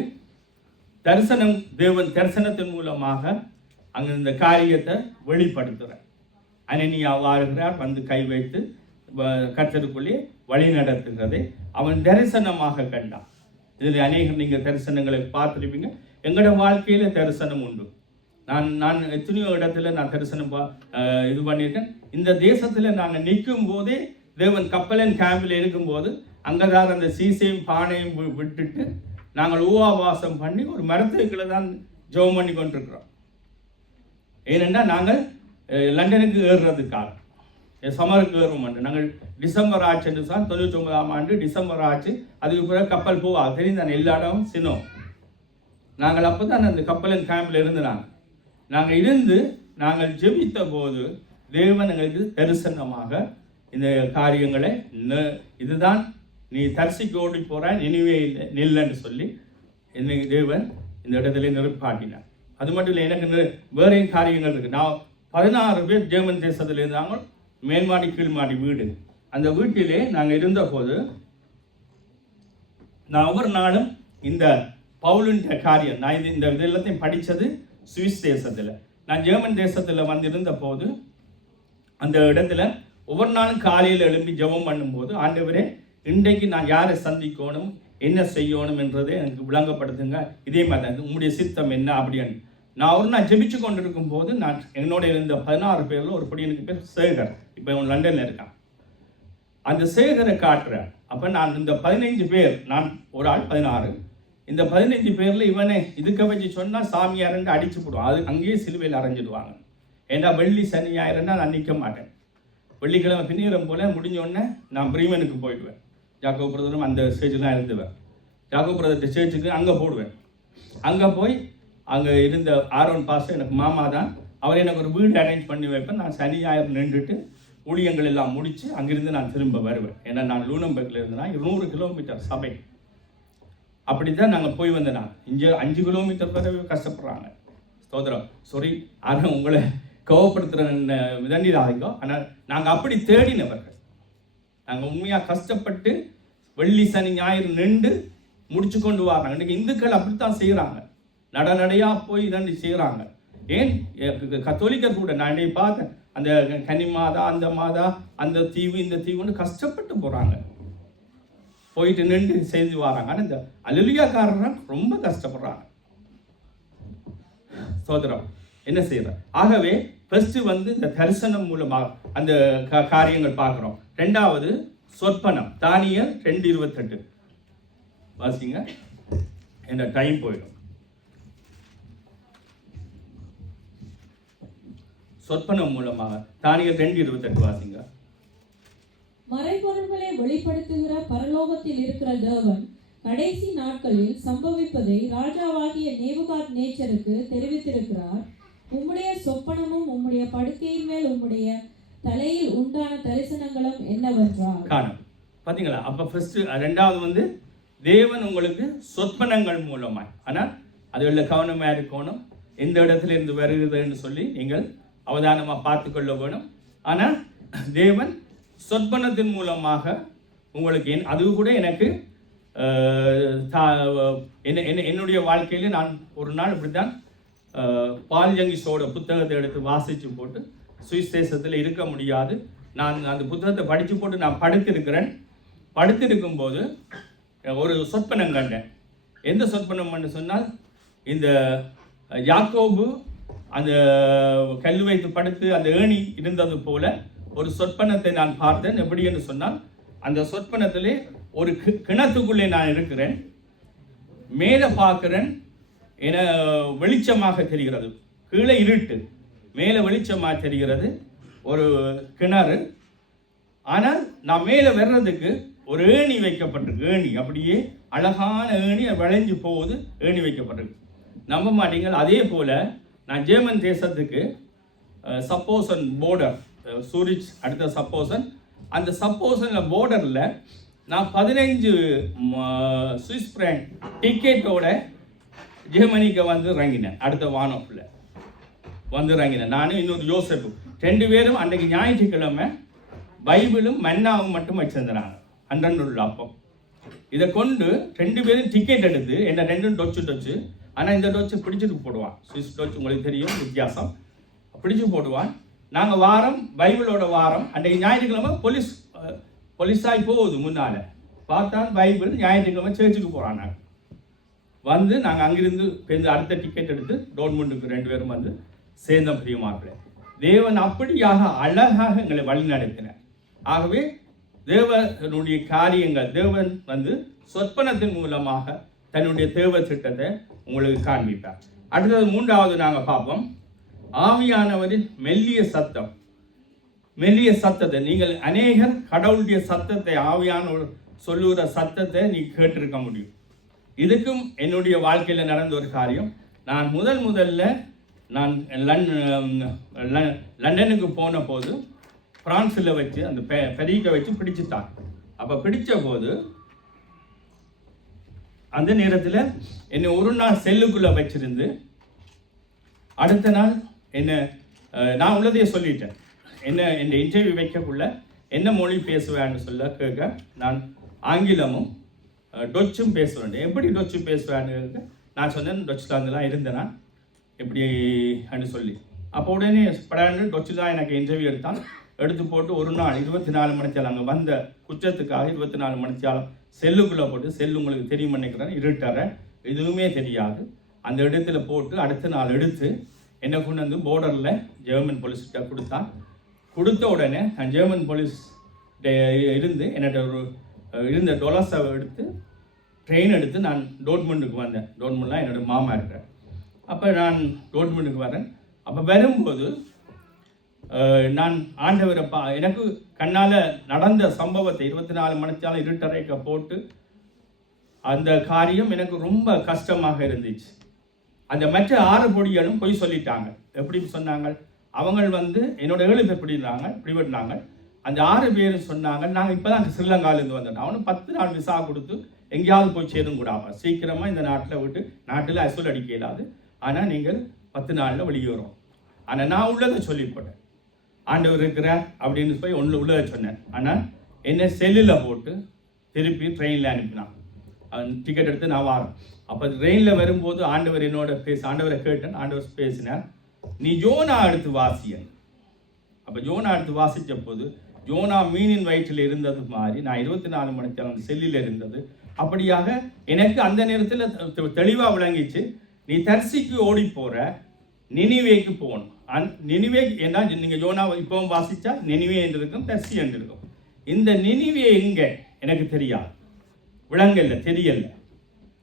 தரிசனம், தேவன் தரிசனத்தின் மூலமாக அங்கே இந்த காரியத்தை வெளிப்படுத்துகிறார். அனனியா வாழ்கிறார், வந்து கை வைத்து கர்த்தருக்குள்ளே வழி நடத்துகிறதை அவன் தரிசனமாக கண்டான். இதில் அநேகம் நீங்கள் தரிசனங்களை பார்த்துருப்பீங்க. எங்களோட வாழ்க்கையில் தரிசனம் உண்டு. நான் எத்தனையோ இடத்துல நான் தரிசனம் இது பண்ணியிருக்கேன். இந்த தேசத்தில் நாங்கள் நிற்கும் போதே, தேவன் கப்பலன் கேம்பில் இருக்கும்போது, அங்கே தான் அந்த சீசையும் பானையும் விட்டுட்டு நாங்கள் உபவாசம் பண்ணி ஒரு மரத்துக்குள்ள தான் ஜெபம் பண்ணி கொண்டிருக்கிறோம். ஏனென்றால் நாங்கள் லண்டனுக்கு ஏறுறதுக்காக, சமருக்கு ஏறுவோம். நாங்கள் டிசம்பர் ஆச்சு என்று தான் 99ஆம் ஆண்டு டிசம்பர் ஆச்சு. அதுக்கு பிறகு கப்பல் போவா தெரியும் தானே, எல்லா இடமும் சின்னம். நாங்கள் அப்போ தான் அந்த கப்பலின் கேம்பில் நாங்கள் இருந்து நாங்கள் ஜெபித்த போது தேவன் எங்களுக்கு தரிசனமாக இந்த காரியங்களை, இதுதான் நீ தரிசிக்கு ஓடி போகிறான், இனிவே நில்லைன்னு சொல்லி என்னை தேவன் இந்த இடத்துல நிறுப்பாட்டினார். அது மட்டும் இல்லை, எனக்கு வேறே காரியங்கள் இருக்குது. நான் 16 பேர் ஜெர்மன் தேசத்தில் இருந்தாங்க. மேல்மாடி கீழ்மாடி வீடு. அந்த வீட்டிலே நாங்கள் இருந்தபோது நான் ஒவ்வொரு நாளும் இந்த பவுலின் காரியம், நான் இந்த எல்லாத்தையும் படித்தது சுவிஸ் தேசத்தில். நான் ஜெர்மன் தேசத்தில் வந்திருந்த போது அந்த இடத்துல ஒவ்வொரு நாளும் காலையில் எழும்பி ஜெபம் பண்ணும்போது, ஆண்டவரே இன்றைக்கு நான் யாரை சந்திக்கணும், என்ன செய்யணும் என்றதை எனக்கு விளங்கப்படுத்துங்க, இதே மாதிரி தான் உங்களுடைய சித்தம் என்ன அப்படின்னு. நான் ஒரு நாள் ஜெபிச்சு கொண்டு இருக்கும் போது, நான் என்னோட இருந்த 16 பேரில் ஒரு பையனுக்கு பேர் சேகர், இப்போ இவன் லண்டனில் இருக்கான். அந்த சேகரை காட்டுறேன். அப்போ நான் இந்த 15 பேர், நான் ஒரு ஆள் 16, இந்த 15 பேரில் இவனை இதுக்க வச்சு சொன்னால் சாமியாரண்டு அடிச்சு போடுவான். அது அங்கேயே சிலுவையில் அரைஞ்சிடுவாங்க. ஏன்னா வெள்ளி சனி ஞாயிறுன்னா நான் நிற்க மாட்டேன். வெள்ளிக்கிழமை பின்னிரம் போல் முடிஞ்சோடனே நான் பிரீமனுக்கு போயிடுவேன். ஜாக்கோ பிரதரும் அந்த ஸ்டேஜில் தான் இருந்துவேன். ஜாக்கோ பிரதர்கிட்ட ஸ்டேஜுக்கு அங்கே போடுவேன். அங்கே போய் அங்கே இருந்த ஆரோன் பாஸ்டர், எனக்கு மாமா தான், அவர் எனக்கு ஒரு வீடு அரேஞ்ச் பண்ணி வைப்பேன். நான் சனி ஞாயிறு நின்றுட்டு ஊழியங்கள் எல்லாம் முடித்து அங்கிருந்து நான் திரும்ப வருவேன். ஏன்னா நான் லூனம்பர்கில் இருந்தேன்னா 200 கிலோமீட்டர் சபை. அப்படி தான் நாங்கள் போய் வந்தேன். நான் இங்கே 5 கிலோமீட்டர் வரை கஷ்டப்படுறாங்க. ஸ்தோத்திரம். சாரி, ஆனால் உங்களை கோவப்படுத்துகிற விதண்டிடாதீங்க. ஆனால் நாங்கள் அப்படி தேடினவர்கள். நாங்கள் உண்மையாக கஷ்டப்பட்டு வெள்ளி சனி ஞாயிறு நின்று முடிச்சு கொண்டு வராங்க. இன்றைக்கி இந்துக்கள் அப்படித்தான் செய்கிறாங்க. நடையாக போய் இதண்டி செய்கிறாங்க. ஏன் கத்தோலிக்கர் கூட நான் இன்றைக்கி பார்த்தேன், அந்த கன்னி மாதா, அந்த மாதா, அந்த தீவு, இந்த தீவுன்னு கஷ்டப்பட்டு போகிறாங்க. போயிட்டு நின்று செய்து வராங்க. ஆனால் இந்த அல்லேலூயாக்காரர்கள் ரொம்ப கஷ்டப்படுறாங்க. சோதரம் என்ன செய்யற? ஆகவே ஃபர்ஸ்ட் வந்து இந்த தரிசனம் மூலமாக அந்த காரியங்கள் பார்க்குறோம். 2வது சொற்பனம். தானியேல் 2:28 வாசிங்க, என்ன டைம் போயிடும். சொற்பனம் மூலமாக. தானியேல் 2:28 வாசிங்க. மறைபொருள்களை வெளிப்படுத்துகிற பரலோகத்தில் இருக்கிற தேவன் கடைசி நாட்களில் சம்பவிப்பதை ராஜாவாகிய நேபுகாத்நேச்சருக்கு தெரிவித்திருக்கிறார். உம்முடைய சொப்பனமும் உம்முடைய படுக்கையின் மேல் உம்முடைய தலையில் உண்டான தரிசனங்களும் என்னவென்றால் காணும். பார்த்தீங்களா? அப்போ ஃபர்ஸ்ட் ரெண்டாவது தேவன் உங்களுக்கு சொற்பனங்கள் மூலமாய். ஆனால் அதில் கவனமாக இருக்கணும். எந்த இடத்துல இருந்து வருகிறதுன்னு சொல்லி நீங்கள் அவதானமாக பார்த்து கொள்ள வேணும். ஆனால் தேவன் சொற்பனத்தின் மூலமாக உங்களுக்கு அது கூட எனக்கு என்னுடைய வாழ்க்கையில நான் ஒரு நாள் இப்படித்தான் பால் யங்கிஸோட புத்தகத்தை எடுத்து வாசித்து போட்டு சுவிஸ் தேசத்தில் இருக்க முடியாது. நான் அந்த புத்தகத்தை படித்து போட்டு நான் படுத்திருக்கும் போது ஒரு சொற்பனம் கண்டேன். எந்த சொற்பனம்னு சொன்னால், இந்த யாக்கோபு அந்த கல் வைத்து படுத்து அந்த ஏணி இருந்தது போல ஒரு சொற்பனத்தை நான் பார்த்தேன். எப்படி என்று சொன்னால், அந்த சொற்பனத்திலே ஒரு கிணத்துக்குள்ளே நான் இருக்கிறேன். மேலே பார்க்கிறேன், என வெளிச்சமாக தெரிகிறது. கீழே இருட்டு, மேலே வெளிச்சமாக தெரிகிறது. ஒரு கிணறு. ஆனால் நான் மேலே வர்றதுக்கு ஒரு ஏணி வைக்கப்பட்டிருக்கு. ஏணி அப்படியே அழகான ஏணி வளைஞ்சு போகுது. ஏணி வைக்கப்பட்டிருக்கு. நம்ப மாட்டீங்கள். அதே போல் நான் ஜெர்மன் தேசத்துக்கு சப்போசன் போர்டர், சூரிச் அடுத்த சப்போசன், அந்த சப்போசனில் போர்டரில் நான் 15 சுவிஸ் பிராங்க் டிக்கெட்டோட ஜெர்மனிக்கு இறங்கினேன். அடுத்த வானப்பில் இறங்கினேன். நானும் இன்னொரு யோசப்பு 2 பேரும் அன்றைக்கு ஞாயிற்றுக்கிழமை பைபிளும் மன்னாவும் மட்டும் வச்சிருந்தாங்க. 12 அப்பம். இதை கொண்டு 2 பேரும் டிக்கெட் எடுத்து என்ன 2 டொச்சு. ஆனால் இந்த டொச்சு பிடிச்சிட்டு போடுவான். சுவிஸ் டொச்சு உங்களுக்கு தெரியும் வித்தியாசம். பிடிச்சு போடுவான். நாங்கள் வாரம் பைபிளோட வாரம். அன்றைக்கு ஞாயிற்றுக்கிழமை போலீஸாய் போகுது. முன்னால் பார்த்தா பைபிள் ஞாயிற்றுக்கிழமை சேர்ச்சுக்கு போகிறான். நாங்கள் அங்கிருந்து அடுத்த டிக்கெட் எடுத்து டோர்ட்முண்டுக்கு 2 பேரும் சேர்ந்த பிரியமாக்கல. தேவன் அப்படியாக அழகாக எங்களை வழி நடத்தினார். ஆகவே தேவனுடைய காரியங்கள், தேவன் சொற்பனத்தின் மூலமாக தன்னுடைய தேவ திட்டத்தை உங்களுக்கு காண்பித்தார். அடுத்தது 3வது நாங்கள் பார்ப்போம், ஆவியானவரின் மெல்லிய சத்தம். மெல்லிய சத்தத்தை நீங்கள் அநேகர் கடவுளுடைய சத்தத்தை, ஆவியானவர் சொல்லுகிற சத்தத்தை நீ கேட்டிருக்க முடியும். இதுக்கும் என்னுடைய வாழ்க்கையில் நடந்த ஒரு காரியம். நான் முதல்ல நான் லண்டனுக்கு போன போது பிரான்ஸில் வச்சு அந்த பெரிக்கை வச்சு பிடிச்சுட்டான். அப்போ பிடிச்ச போது அந்த நேரத்தில் என்னை ஒரு நாள் செல்லுக்குள்ளே வச்சிருந்து அடுத்த நாள் நான் உள்ளதையே சொல்லிட்டேன். என் இன்டர்வியூ வைக்கக்குள்ள என்ன மொழி பேசுவேன்னு சொல்ல கேட்க நான் ஆங்கிலமும் டொச்சும் பேசுவேன். எப்படி டொச்சு பேசுவேன்னு நான் சொன்னேன். டொச்சுலாந்துலாம் இருந்தேனா எப்படின்னு சொல்லி. அப்போ உடனே படாண்டு டொச்சு தான் எனக்கு இன்டர்வியூ எடுத்து போட்டு ஒரு நாள் 24 மணித்தாலும் அங்கே வந்த குற்றத்துக்காக 24 மணித்தாலும் செல்லுக்குள்ளே போட்டு, செல்லு உங்களுக்கு தெரியும் நினைக்கிறேன், இருட்டற எதுவுமே தெரியாது, அந்த இடத்துல போட்டு அடுத்த நாள் எடுத்து என்னை கொண்டு போர்டரில் ஜெர்மன் போலீஸ்கிட்ட கொடுத்த உடனே நான் ஜெர்மன் போலீஸ் இருந்து என்னோட இருந்த டொலஸை எடுத்து ட்ரெயின் எடுத்து நான் டோர்ட்முண்டுக்கு வந்தேன். டோர்ட்முண்டில் என்னோடய மாமா இருக்கிறேன். அப்போ நான் டோர்ட்முண்டுக்கு வரேன். அப்போ வரும்போது நான் ஆண்டவரை எனக்கு கண்ணால் நடந்த சம்பவத்தை 24 மணித்தாலும் இருட்டறைக்க போட்டு அந்த காரியம் எனக்கு ரொம்ப கஷ்டமாக இருந்துச்சு. அந்த மற்ற 6 பொடிகளும் போய் சொல்லிட்டாங்க. எப்படி சொன்னாங்க? அவங்க என்னோட 7 பேர் பிடிபட்டாங்க. அந்த 6 பேரும் சொன்னாங்க, நாங்கள் இப்போ தான் ஸ்ரீலங்காவிலேருந்து வந்தோம். அவனும் 10 நாள் விசா கொடுத்து எங்கேயாவது போய் சேரும் கூடாது, சீக்கிரமாக இந்த நாட்டில் விட்டு, நாட்டில் அசூல் அடிக்க இயலாது, ஆனால் நீங்கள் 10 நாளில் வெளியேறும். ஆனால் நான் உள்ளதை சொல்லி போட்டேன். ஆண்டவர் இருக்கிறார் அப்படின்னு போய் உள்ளதை சொன்னேன். ஆனால் என்னை செல்லில் போட்டு திருப்பி ட்ரெயினில் அனுப்பினான். டிக்கெட் எடுத்து நான் வாரேன். அப்போ ட்ரெயினில் வரும்போது ஆண்டவர் என்னோட ஆண்டவரை கேட்டேன். ஆண்டவர் பேசினார், நீ யோனா எடுத்து வாசியன். அப்போ யோனா எடுத்து வாசித்த போது யோனா மீனின் வயிற்றில் இருந்தது மாதிரி நான் 24 மணித்தாலும் செல்லில் இருந்தது. அப்படியாக எனக்கு அந்த நேரத்தில் தெளிவாக விளங்கிச்சு, நீ தர்சிக்கு ஓடி போகிற, நினிவேக்கு போகணும். நினிவே ஏன்னா நீங்கள் யோனா இப்போவும் வாசித்தா நினிவே என்று இருக்கும், தர்சி என்று இருக்கும். இந்த நினிவே எங்கே எனக்கு தெரியாது, விளங்கல, தெரியல.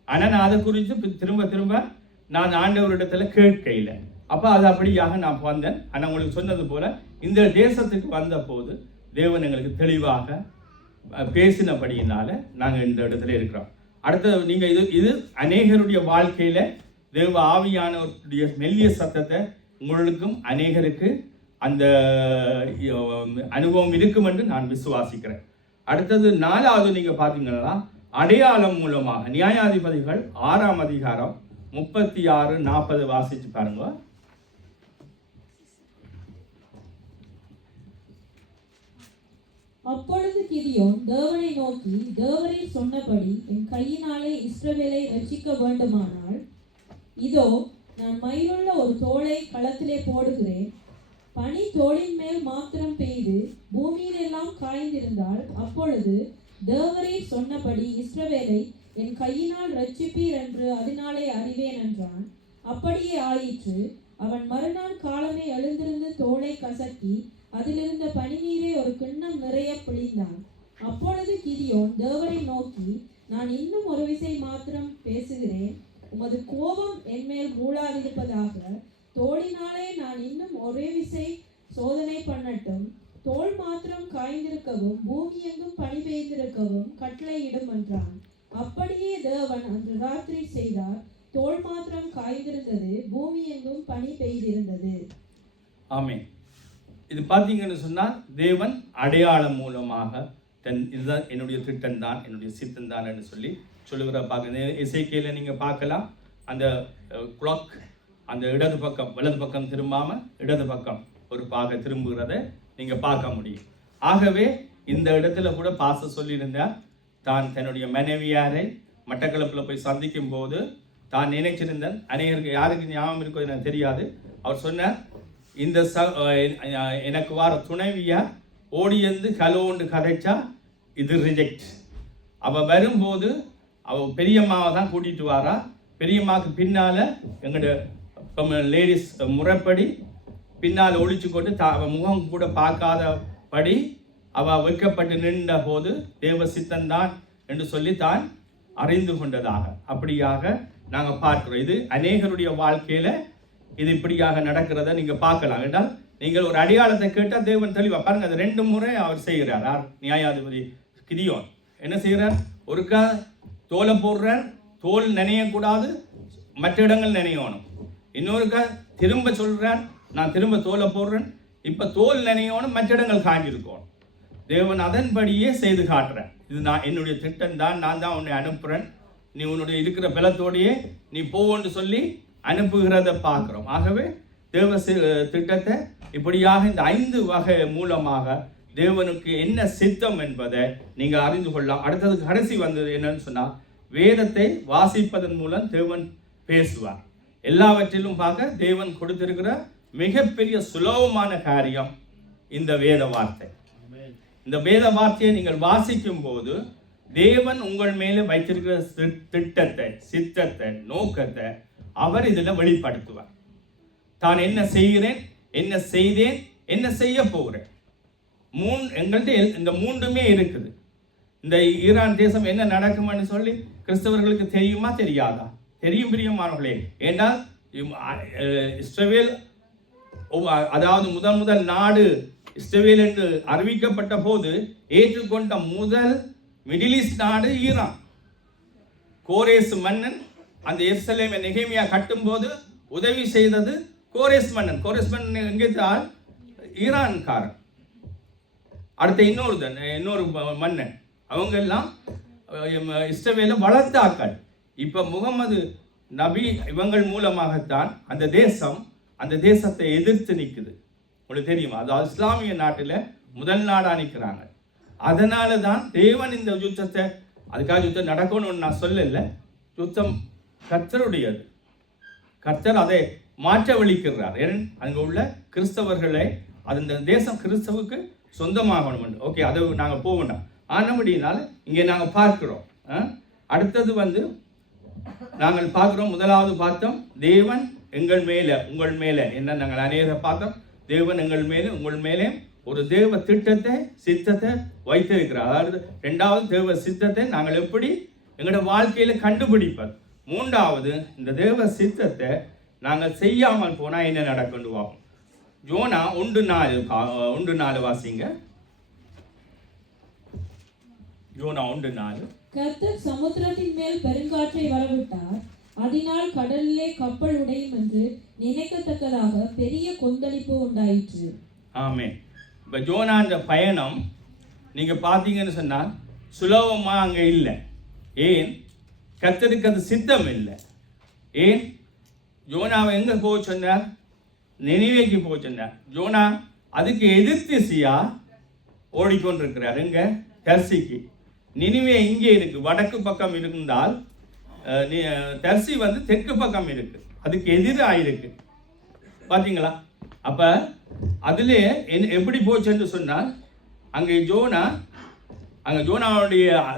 ஆனால் நான் அதை குறித்து திரும்ப நான் ஆண்டவரிடத்துல கேட்கையில் அப்போ அது அப்படியாக நான் வந்தேன். ஆனால் உங்களுக்கு சொன்னது போல இந்த தேசத்துக்கு வந்த போது தேவன் எங்களுக்கு தெளிவாக பேசினபடியினால நாங்கள் இந்த இடத்துல இருக்கிறோம். அடுத்தது நீங்கள் இது அநேகருடைய வாழ்க்கையில் தேவ ஆவியானவருடைய மெல்லிய சத்தத்தை உங்களுக்கும் அநேகருக்கு அந்த அனுபவம் இருக்கும் என்று நான் விசுவாசிக்கிறேன். அடுத்தது 4வது நீங்கள் பார்த்தீங்கன்னா அடையாளம் மூலமாக நியாயாதிபதிகள் 6ஆம் அதிகாரம் 36-40 வாசிச்சு பாருங்க. அப்பொழுது கிதியோன் தேவனை நோக்கி, தேவரீர் சொன்னபடி என் கையினாலே இஸ்ரவேலை ரட்சிக்க வேண்டுமானால் இதோ நான் மயிருள்ள ஒரு தோளை களத்திலே போடுகிறேன். பனி தோளின் மேல் மாத்திரம் பெய்து பூமியிலெல்லாம் காய்ந்திருந்தால் அப்பொழுது தேவரீர் சொன்னபடி இஸ்ரவேலை என் கையினால் ரட்சிப்பீர் என்று அதனாலே அறிவேன் என்றான். அப்படியே ஆயிற்று. அவன் மறுநாள் காலமே எழுந்திருந்து தோளை கசக்கி அதிலிருந்த பனிநீரை ஒரு கிண்ணம் நிறைய பிழிந்தான். அப்பொழுது கிதியோன் தேவரை நோக்கி, நான் இன்னும் ஒரு விசை மாத்திரம் பேசுகிறேன், உமது கோபம் என்மேல் மூளாதிருப்பதாக. தோளினாலே நான் இன்னும் ஒரே விசை சோதனை பண்ணட்டும். தோல் மாத்திரம் காய்ந்திருக்கவும் பூமி எங்கும் பனி பெய்திருக்கவும் கட்டளையிடும் என்றான். அப்படியே தேவன் அன்று ராத்திரி செய்தார். தோல் மாத்திரம் காய்ந்திருந்தது, பூமி எங்கும் பனி பெய்திருந்தது. ஆமென். இது பார்த்தீங்கன்னு சொன்னால் தேவன் அடையாளம் மூலமாக இதுதான் என்னுடைய திட்டம் தான், என்னுடைய சித்தம் தான் என்று சொல்லி சொல்லுகிற பார்க்க இசைக்கையில் நீங்கள் பார்க்கலாம். அந்த குளாக் அந்த இடது பக்கம் வலது பக்கம் திரும்பாமல் இடது பக்கம் ஒரு பாக திரும்புகிறத நீங்கள் பார்க்க முடியும். ஆகவே இந்த இடத்துல கூட பாச சொல்லியிருந்தார், தான் தன்னுடைய மனைவியாரை மட்டக்களப்பில் போய் சந்திக்கும் போது தான் நினைச்சிருந்தேன். அநேகருக்கு யாருக்கு ஞாபகம் இருக்கோ எனக்கு தெரியாது. அவர் சொன்னார், இந்த எனக்கு வார துணைவியா ஓடியந்து கலோண்டு கதைச்சா இது ரிஜெக்ட். அவள் வரும்போது அவள் பெரியம்மாவை தான் கூட்டிகிட்டு வாரா. பெரியம்மாவுக்கு பின்னால் எங்களோட லேடிஸ் முறைப்படி பின்னால் ஒழிச்சு கொண்டு அவள் முகம் கூட பார்க்காதபடி அவள் வைக்கப்பட்டு நின்ற போது தேவ சித்தந்தான் என்று சொல்லி தான் அறிந்து கொண்டதாக அப்படியாக நாங்கள் பார்க்கிறோம். இது அநேகருடைய வாழ்க்கையில் இது இப்படியாக நடக்கிறத நீங்கள் பார்க்கலாம். என்றால் நீங்கள் ஒரு அடையாளத்தை கேட்டால் தேவன் தெளிவாக பாருங்கள். அது 2 முறை அவர் செய்கிறார். யார்? நியாயாதிபதி கிதியோன் என்ன செய்கிறார்? ஒருக்கா தோலை போடுறார், தோல் நினையக்கூடாது, மற்ற இடங்கள் நினையணும். இன்னொருக்கா திரும்ப சொல்கிறார், நான் திரும்ப தோலை போடுறேன், இப்போ தோல் நினையணும், மற்ற இடங்கள் காஞ்சிருக்கணும். தேவன் அதன்படியே செய்து காட்டுறேன். இது நான் என்னுடைய திட்டம் தான், நான் தான் உன்னை அனுப்புகிறேன், நீ உன்னுடைய இருக்கிற பலத்தோடையே நீ போவோன்னு சொல்லி அனுப்புகிறத பார்க்குறோம். ஆகவே தேவ திட்டத்தை இப்படியாக இந்த 5 வகை மூலமாக தேவனுக்கு என்ன சித்தம் என்பதை நீங்கள் அறிந்து கொள்ளலாம். அடுத்தது கடைசி வந்தது என்னன்னு சொன்னால், வேதத்தை வாசிப்பதன் மூலம் தேவன் பேசுவார். எல்லாவற்றிலும் பார்க்க தேவன் கொடுத்திருக்கிற மிகப்பெரிய சுலபமான காரியம் இந்த வேத வார்த்தை. இந்த வேத வார்த்தையை நீங்கள் வாசிக்கும் போது தேவன் உங்கள் மேலே வைத்திருக்கிற திட்டத்தை, சித்தத்தை, நோக்கத்தை அவர் இதில் வெளிப்படுத்துவார். தான் என்ன செய்கிறேன், என்ன செய்தேன், என்ன செய்ய போகிறேன். எங்கள்கிட்ட இந்த 3மே இருக்குது. இந்த ஈரான் தேசம் என்ன நடக்கும்னு சொல்லி கிறிஸ்தவர்களுக்கு தெரியுமா தெரியாதா? தெரியும் பிரியமானவர்களே. ஏன்னால் இஸ்ரவேல், அதாவது முதல் நாடு இஸ்ரவேல் என்று அறிவிக்கப்பட்ட போது ஏற்றுக்கொண்ட முதல் மிடில் ஈஸ்ட் நாடு ஈரான். கோரேஸ் மன்னன் அந்த எருசலேமை நெகேமியா கட்டும்போது உதவி செய்தது கோரேஸ் மன்னன். கோரேஸ் மன்னன் எங்கேத்தால் ஈரான்காரன். அடுத்த இன்னொரு மன்னன். அவங்க எல்லாம் இஸ்ரவேலை வளர்த்த ஆக்கள். இப்போ முகமது நபி இவங்கள் மூலமாகத்தான் அந்த தேசத்தை எதிர்த்து நிற்குது. உங்களுக்கு தெரியுமா? அதாவது இஸ்லாமிய நாட்டில் முதல் நாடாக நிற்கிறாங்க. அதனால தான் தேவன் இந்த யுத்தத்தை, அதுக்காக யுத்தம் நடக்கணும்னு நான் சொல்லலை, யுத்தம் கர்த்தருடையது. கர்த்தர் அதை மாற்ற வலிக்கிறார். அங்கே உள்ள கிறிஸ்தவர்களை அந்த தேசம் கிறிஸ்தவுக்கு சொந்தமாகணும். ஓகே, அதை நாங்கள் போகணும். ஆனபடினால இங்கே நாங்கள் பார்க்கிறோம். அடுத்தது நாங்கள் பார்க்குறோம். முதலாவது பார்த்தோம், தேவன் எங்கள் மேலே உங்கள் மேலே என்ன நாங்கள் அநேக பார்த்தோம். தேவன் எங்கள் மேலே உங்கள் மேலே ஒரு தேவ திட்டத்தை, சித்தத்தை வைத்திருக்கிறார். அதாவது 2வது தேவ சித்தத்தை நாங்கள் எப்படி எங்களோட வாழ்க்கையில் கண்டுபிடிப்பது. 3வது இந்த தேவ சித்தத்தை நாங்கள் செய்யாமல் போனால் என்ன நடக்கும்னு பார்ப்போம். யோனா 1:4 வாசிங்க. யோனா 1:4. கர்த்தர் சமுத்திரத்தின் மேல் பெருங்காற்றை வரவிட்டார், அதனால் கடலிலே கப்பல் உடையும் என்று நினைக்கத்தக்கதாக பெரிய கொந்தளிப்பு உண்டாயிற்று. ஆமென். இப்போ யோனான்ற பயணம் நீங்கள் பார்த்தீங்கன்னு சொன்னால் சுலபமாக அங்கே இல்லை. ஏன்? கர்த்தருக்கு அது சித்தம் இல்லை. ஏன்? யோனாவை எங்கே போக சொன்னார்? நினிவேக்கு போக சொன்னார். யோனா அதுக்கு எதிர்த்திசையா ஓடிக்கொண்டிருக்கிறார். எங்கே? தர்சிக்கு. நினிவே இங்கே இருக்கு, வடக்கு பக்கம் இருந்தால் தர்சி வந்து தெற்கு பக்கம் இருக்கு, அதுக்கு எதிராக இருக்கு. பார்த்தீங்களா? அப்போ அதிலே எப்படி போச்சுன்னு சொன்னால் அங்கே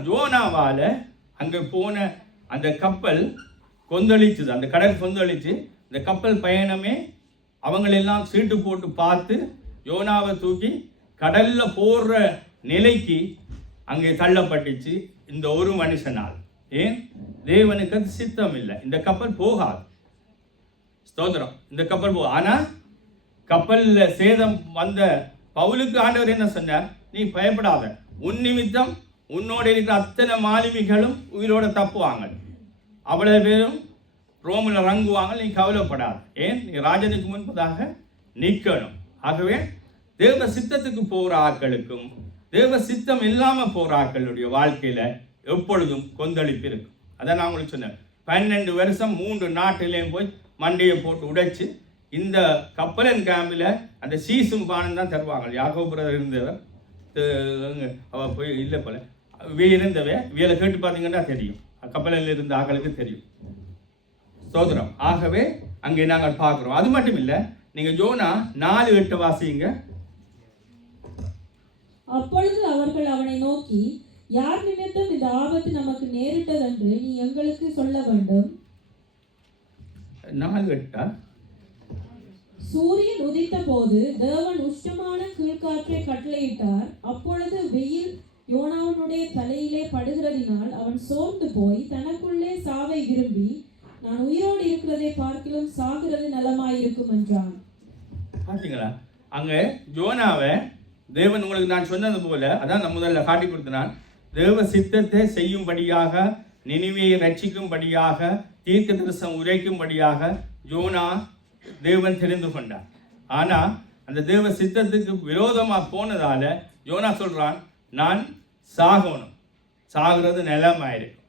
ஜோனாவால் அங்கே போன அந்த கப்பல் கொந்தளிச்சுது, அந்த கடல் கொந்தளிச்சு இந்த கப்பல் பயணமே அவங்களெல்லாம் சீட்டு போட்டு பார்த்து யோனாவை தூக்கி கடலில் போடுற நிலைக்கு அங்கே தள்ளப்பட்டுச்சு இந்த ஒரு மனுஷனால். ஏன்? தேவனுக்கு அது சித்தம் இல்லை, இந்த கப்பல் போகாது. ஸ்தோத்திரம். இந்த கப்பல் ஆனால் கப்பலில் சேதம் வந்த பவுலுக்கு ஆண்டவர் என்ன சொன்னார்? நீ பயப்படாத, உன் நிமித்தம் உன்னோட இருக்கிற அத்தனை மாலுமிகளும் உயிரோட தப்புவாங்க, அவ்வளவு பேரும் ரோமில் இறங்குவாங்க, நீ கவலைப்படாது. ஏன்? நீ ராஜனுக்கு முன்பதாக நிற்கணும். ஆகவே தேவ சித்தத்துக்கு போகிற ஆட்களுக்கும் தேவ சித்தம் இல்லாமல் போகிற ஆட்களுடைய வாழ்க்கையில் எப்பொழுதும் கொந்தளிப்பு இருக்கும். அதான் நான் உங்களுக்கு சொன்னேன், 12 வருஷம் 3 நாட்டிலையும் போய் மண்டையை போட்டு உடைச்சு இந்த கப்பலன் கேம்பில் அந்த சீசும் பானம் தான் தருவாங்க. யாகோபுரம் இருந்தவர் அவள் போய் இல்லை போல இருந்தவை இவையில் கேட்டு பார்த்தீங்கன்னா தெரியும், கப்பலில் இருந்த ஆக்களுக்கு தெரியும். ஸ்தோத்திரம். ஆகவே அங்கே நாங்கள் பார்க்குறோம். அது மட்டும் இல்லை, நீங்கள் யோனா 4:8 வாசிங்க. அப்பொழுது அவர்கள் அவனை நோக்கி, யார் நிமித்தம் இந்த ஆபத்து நமக்கு நேரிட்டதென்று நீ எங்களுக்கு சொல்ல வேண்டும். 4:8. சூரியன் உதித்த போது தேவன் உஷ்ணமான கீழ்காற்றை கட்டளையிட்டார். அப்பொழுது வெயில் யோனாவனுடைய தலையிலே படுகிறதினால் அவன் சோர்ந்து போய் தனக்குள்ளே சாவை விரும்பி, நான் உயிரோடு இருக்கிறதை பார்க்கிலும் சாகிறது நலமாயிருக்கும் என்றான். பார்த்தீங்களா? அங்கே யோனாவை தேவன் உங்களுக்கு நான் சொன்னது போல, அதான் நான் முதல்ல காட்டி கொடுத்தனான், தேவ சித்தத்தை செய்யும்படியாக, நினிவேயை ரட்சிக்கும்படியாக, தீர்க்க தரிசனம் உரைக்கும்படியாக யோனா தேவன் தெரிந்து கொண்டார். ஆனால் அந்த தேவ சித்தத்துக்கு விரோதமாக போனதால யோனா சொல்கிறான், நான் சாகணும், சாகிறது நிலமாயிருக்கும்.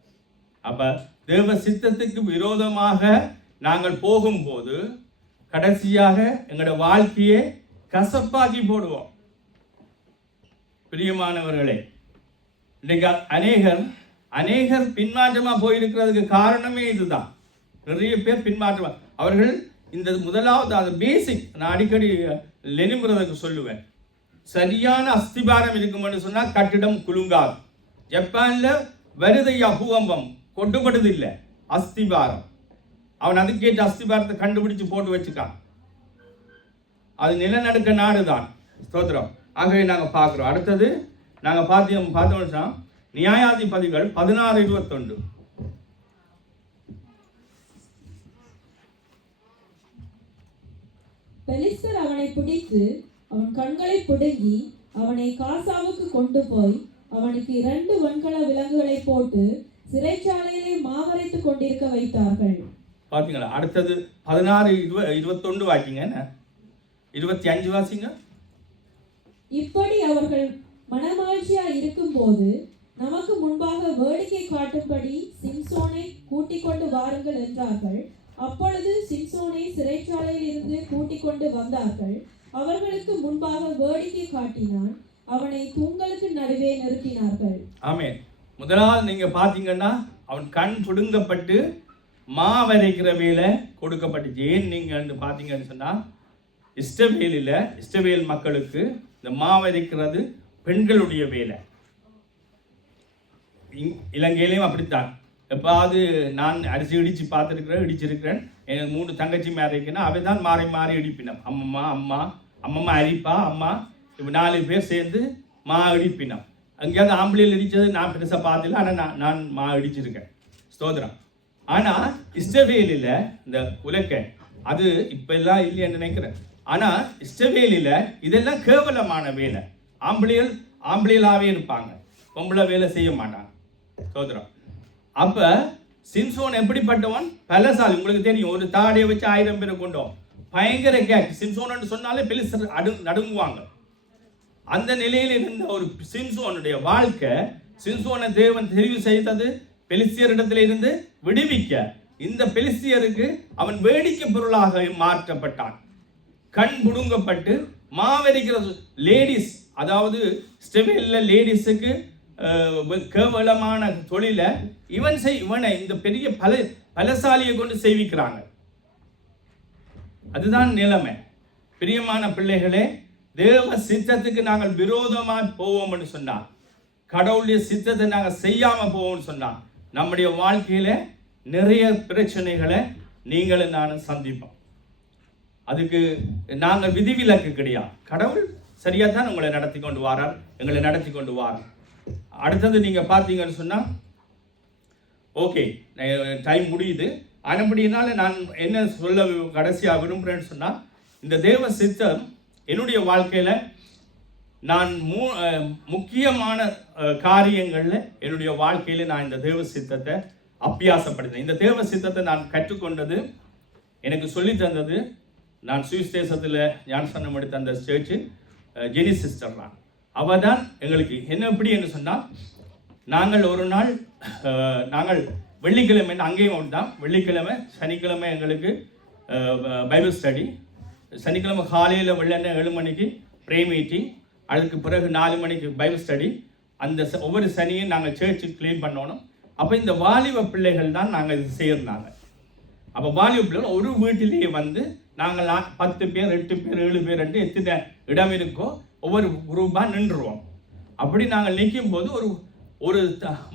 அப்போ தேவ சித்தத்துக்கு விரோதமாக நாங்கள் போகும்போது கடைசியாக எங்களோட வாழ்க்கையை கசப்பாக்கி போடுவோம். பிரியமானவர்களே, இன்றைக்கு அநேகர் பின்மாற்றமாக போயிருக்கிறதுக்கு காரணமே இதுதான். நிறைய பேர் பின்மாற்றமாக, அவர்கள் இந்த முதலாவது அது பேசிக், நான் அடிக்கடி லெனின் பிரதருக்கு சொல்லுவேன், சரியான அஸ்திபாரம் இருக்குமென்னு சொன்னால் கட்டிடம் குலுங்காது. ஜப்பானில் வருதையா பூகம்பம், கொட்டுப்படுது இல்லை, அஸ்திபாரம். அவன் அதுக்கேற்ற அஸ்திபாரத்தை கண்டுபிடிச்சு போட்டு வச்சுக்கான். அது நிலநடுக்க நாடு தான். ஸ்தோத்திரம். ஆகவே நாங்கள் பார்க்குறோம். அடுத்தது நாங்கள் பார்த்தோம்னா நியாயாதிபதிகள் 16:21. பெலிஸ்தர் அவனை பிடித்து அவன் கண்களை பிடுங்கி அவனை காசாவுக்கு கொண்டு போய் அவனுக்கு 2 வெண்கல விலங்குகளை போட்டு சிறைச்சாலையிலே மாவரைத்து கொண்டிருக்க வைத்தார்கள். பார்த்தீங்களா? அடுத்தது 16:21 வாசிங்க, 25 வாசிங்க. இப்படி அவர்கள் மனமாழ்ச்சியா இருக்கும்போது நமக்கு முன்பாக வேடிக்கை காட்டும்படி சிம்சோனை கூட்டிக் கொண்டு வாருங்கள் என்றார்கள். அப்பொழுது சிம்சோனை சிறைச்சாலையில் இருந்து கூட்டிக் கொண்டு வந்தார்கள். அவர்களுக்கு முன்பாக வேடிக்கை காட்டினான். அவனை தூண்களுக்கு நடுவே நிறுத்தினார்கள். ஆமென். முதலாவது நீங்க பாத்தீங்கன்னா அவன் கண் பிடுங்கப்பட்டு மாவரைக்கிற வேலை கொடுக்கப்பட்டுச்சு. ஏன் நீங்க பாத்தீங்கன்னு சொன்னா, இஸ்ரவேல் மக்களுக்கு இந்த மாவரைக்கிறது பெண்களுடைய வேலை. இலங்கையிலையும் அப்படித்தான். எப்பாவது நான் அரிசி இடிச்சிருக்கிறேன். எனக்கு 3 தங்கச்சி மாறிக்குன்னா அவை தான் மாறி மாறி இடிப்பினோம். அம்மா அரிப்பா, அம்மா இப்போ 4 பேர் சேர்ந்து மா இடிப்பினோம். அங்கேயாவது ஆம்பளையில் இடித்தது நான் பெருசாக பார்த்துல, ஆனால் நான் மா இடிச்சிருக்கேன். ஸ்தோத்திரம். ஆனால் இஸ்ரவேலில் இந்த உலக்க அது இப்ப எல்லாம் இல்லைன்னு நினைக்கிறேன். ஆனா இஷ்டவேலில இதெல்லாம் கேவலமான வேலை. ஆம்பளைகளாவே இருப்பாங்க, பொம்பளை வேலை செய்ய மாட்டாங்க. சோதரம். அப்ப சிம்சோன் எப்படிப்பட்டவன்? பலசாலி. உங்களுக்கு தெரியும், ஒரு தாடியை வச்சு 1000 பேரை கொண்டோம். பயங்கர கேக். சிம்சோன் சொன்னாலே பெலிஸ்தர் நடுங்குவாங்க. அந்த நிலையில் இருந்த ஒரு சிம்சோனுடைய வாழ்க்கை, சிம்சோனை தேவன் தெரிவு செய்தது பெலிஸ்தியரிடத்தில் இருந்து விடுவிக்க. இந்த பெலிஸ்தியருக்கு அவன் வேடிக்கை பொருளாக மாற்றப்பட்டான். கண் புடுங்கப்பட்டு மாவரிக்கிற லேடிஸ், அதாவது ஸ்டெவில்ல லேடிஸுக்கு கேவலமான தொழிலை இவனை இந்த பெரிய பலசாலியை கொண்டு செய்விக்கிறாங்க. அதுதான் நிலைமை. பிரியமான பிள்ளைகளே, தேவ சித்தத்துக்கு நாங்கள் விரோதமாக போவோம்னு சொன்னா, கடவுளுடைய சித்தத்தை நாங்கள் செய்யாம போவோம்னு சொன்னா, நம்முடைய வாழ்க்கையில நிறைய பிரச்சனைகளை நீங்களும் நானும் சந்திப்போம். அதுக்கு நாங்கள் விதிவிலக்கு கிடையாது. கடவுள் சரியா தான் உங்களை நடத்தி கொண்டு வாரார், எங்களை நடத்தி கொண்டு வாரார். அடுத்தது நீங்க பார்த்தீங்கன்னு சொன்னா, ஓகே டைம் முடியுது. அதன்படினால நான் என்ன சொல்ல கடைசியாக விரும்புகிறேன்னு சொன்னா, இந்த தேவ சித்தம் என்னுடைய வாழ்க்கையில நான் முக்கியமான காரியங்கள்ல என்னுடைய வாழ்க்கையில நான் இந்த தேவ சித்தத்தை அபியாசப்படுத்தேன். இந்த தேவ சித்தத்தை நான் கற்றுக்கொண்டது, எனக்கு சொல்லி தந்தது, நான் சுவிஸ் தேசத்தில் ஞானஸ்நானம் எடுத்த அந்த சர்ச்சு ஜெனி சிஸ்டர் தான். அவ தான் எங்களுக்கு என்ன எப்படி என்று சொன்னால், நாங்கள் ஒரு நாள் நாங்கள் வெள்ளிக்கிழமை அங்கேயும் தான், வெள்ளிக்கிழமை சனிக்கிழமை எங்களுக்கு பைபிள் ஸ்டடி, சனிக்கிழமை காலையில் வெள்ளன 7 மணிக்கு ப்ரே மீட்டிங், அதுக்கு பிறகு 4 மணிக்கு பைபிள் ஸ்டடி. அந்த ஒவ்வொரு சனியும் நாங்கள் சர்ச்சு க்ளீன் பண்ணணும். அப்போ இந்த வாலிப பிள்ளைகள் தான் நாங்கள் இது செய்யிருந்தாங்க. அப்போ வாலிப பிள்ளைகள் ஒரு வீட்டிலேயே வந்து நாங்கள் 10 பேர் 8 பேர் 7 பேர் எத்தனை இடம் இருக்கோ ஒவ்வொரு குரூப்பாக நின்றுருவோம். அப்படி நாங்கள் நிற்கும் போது ஒரு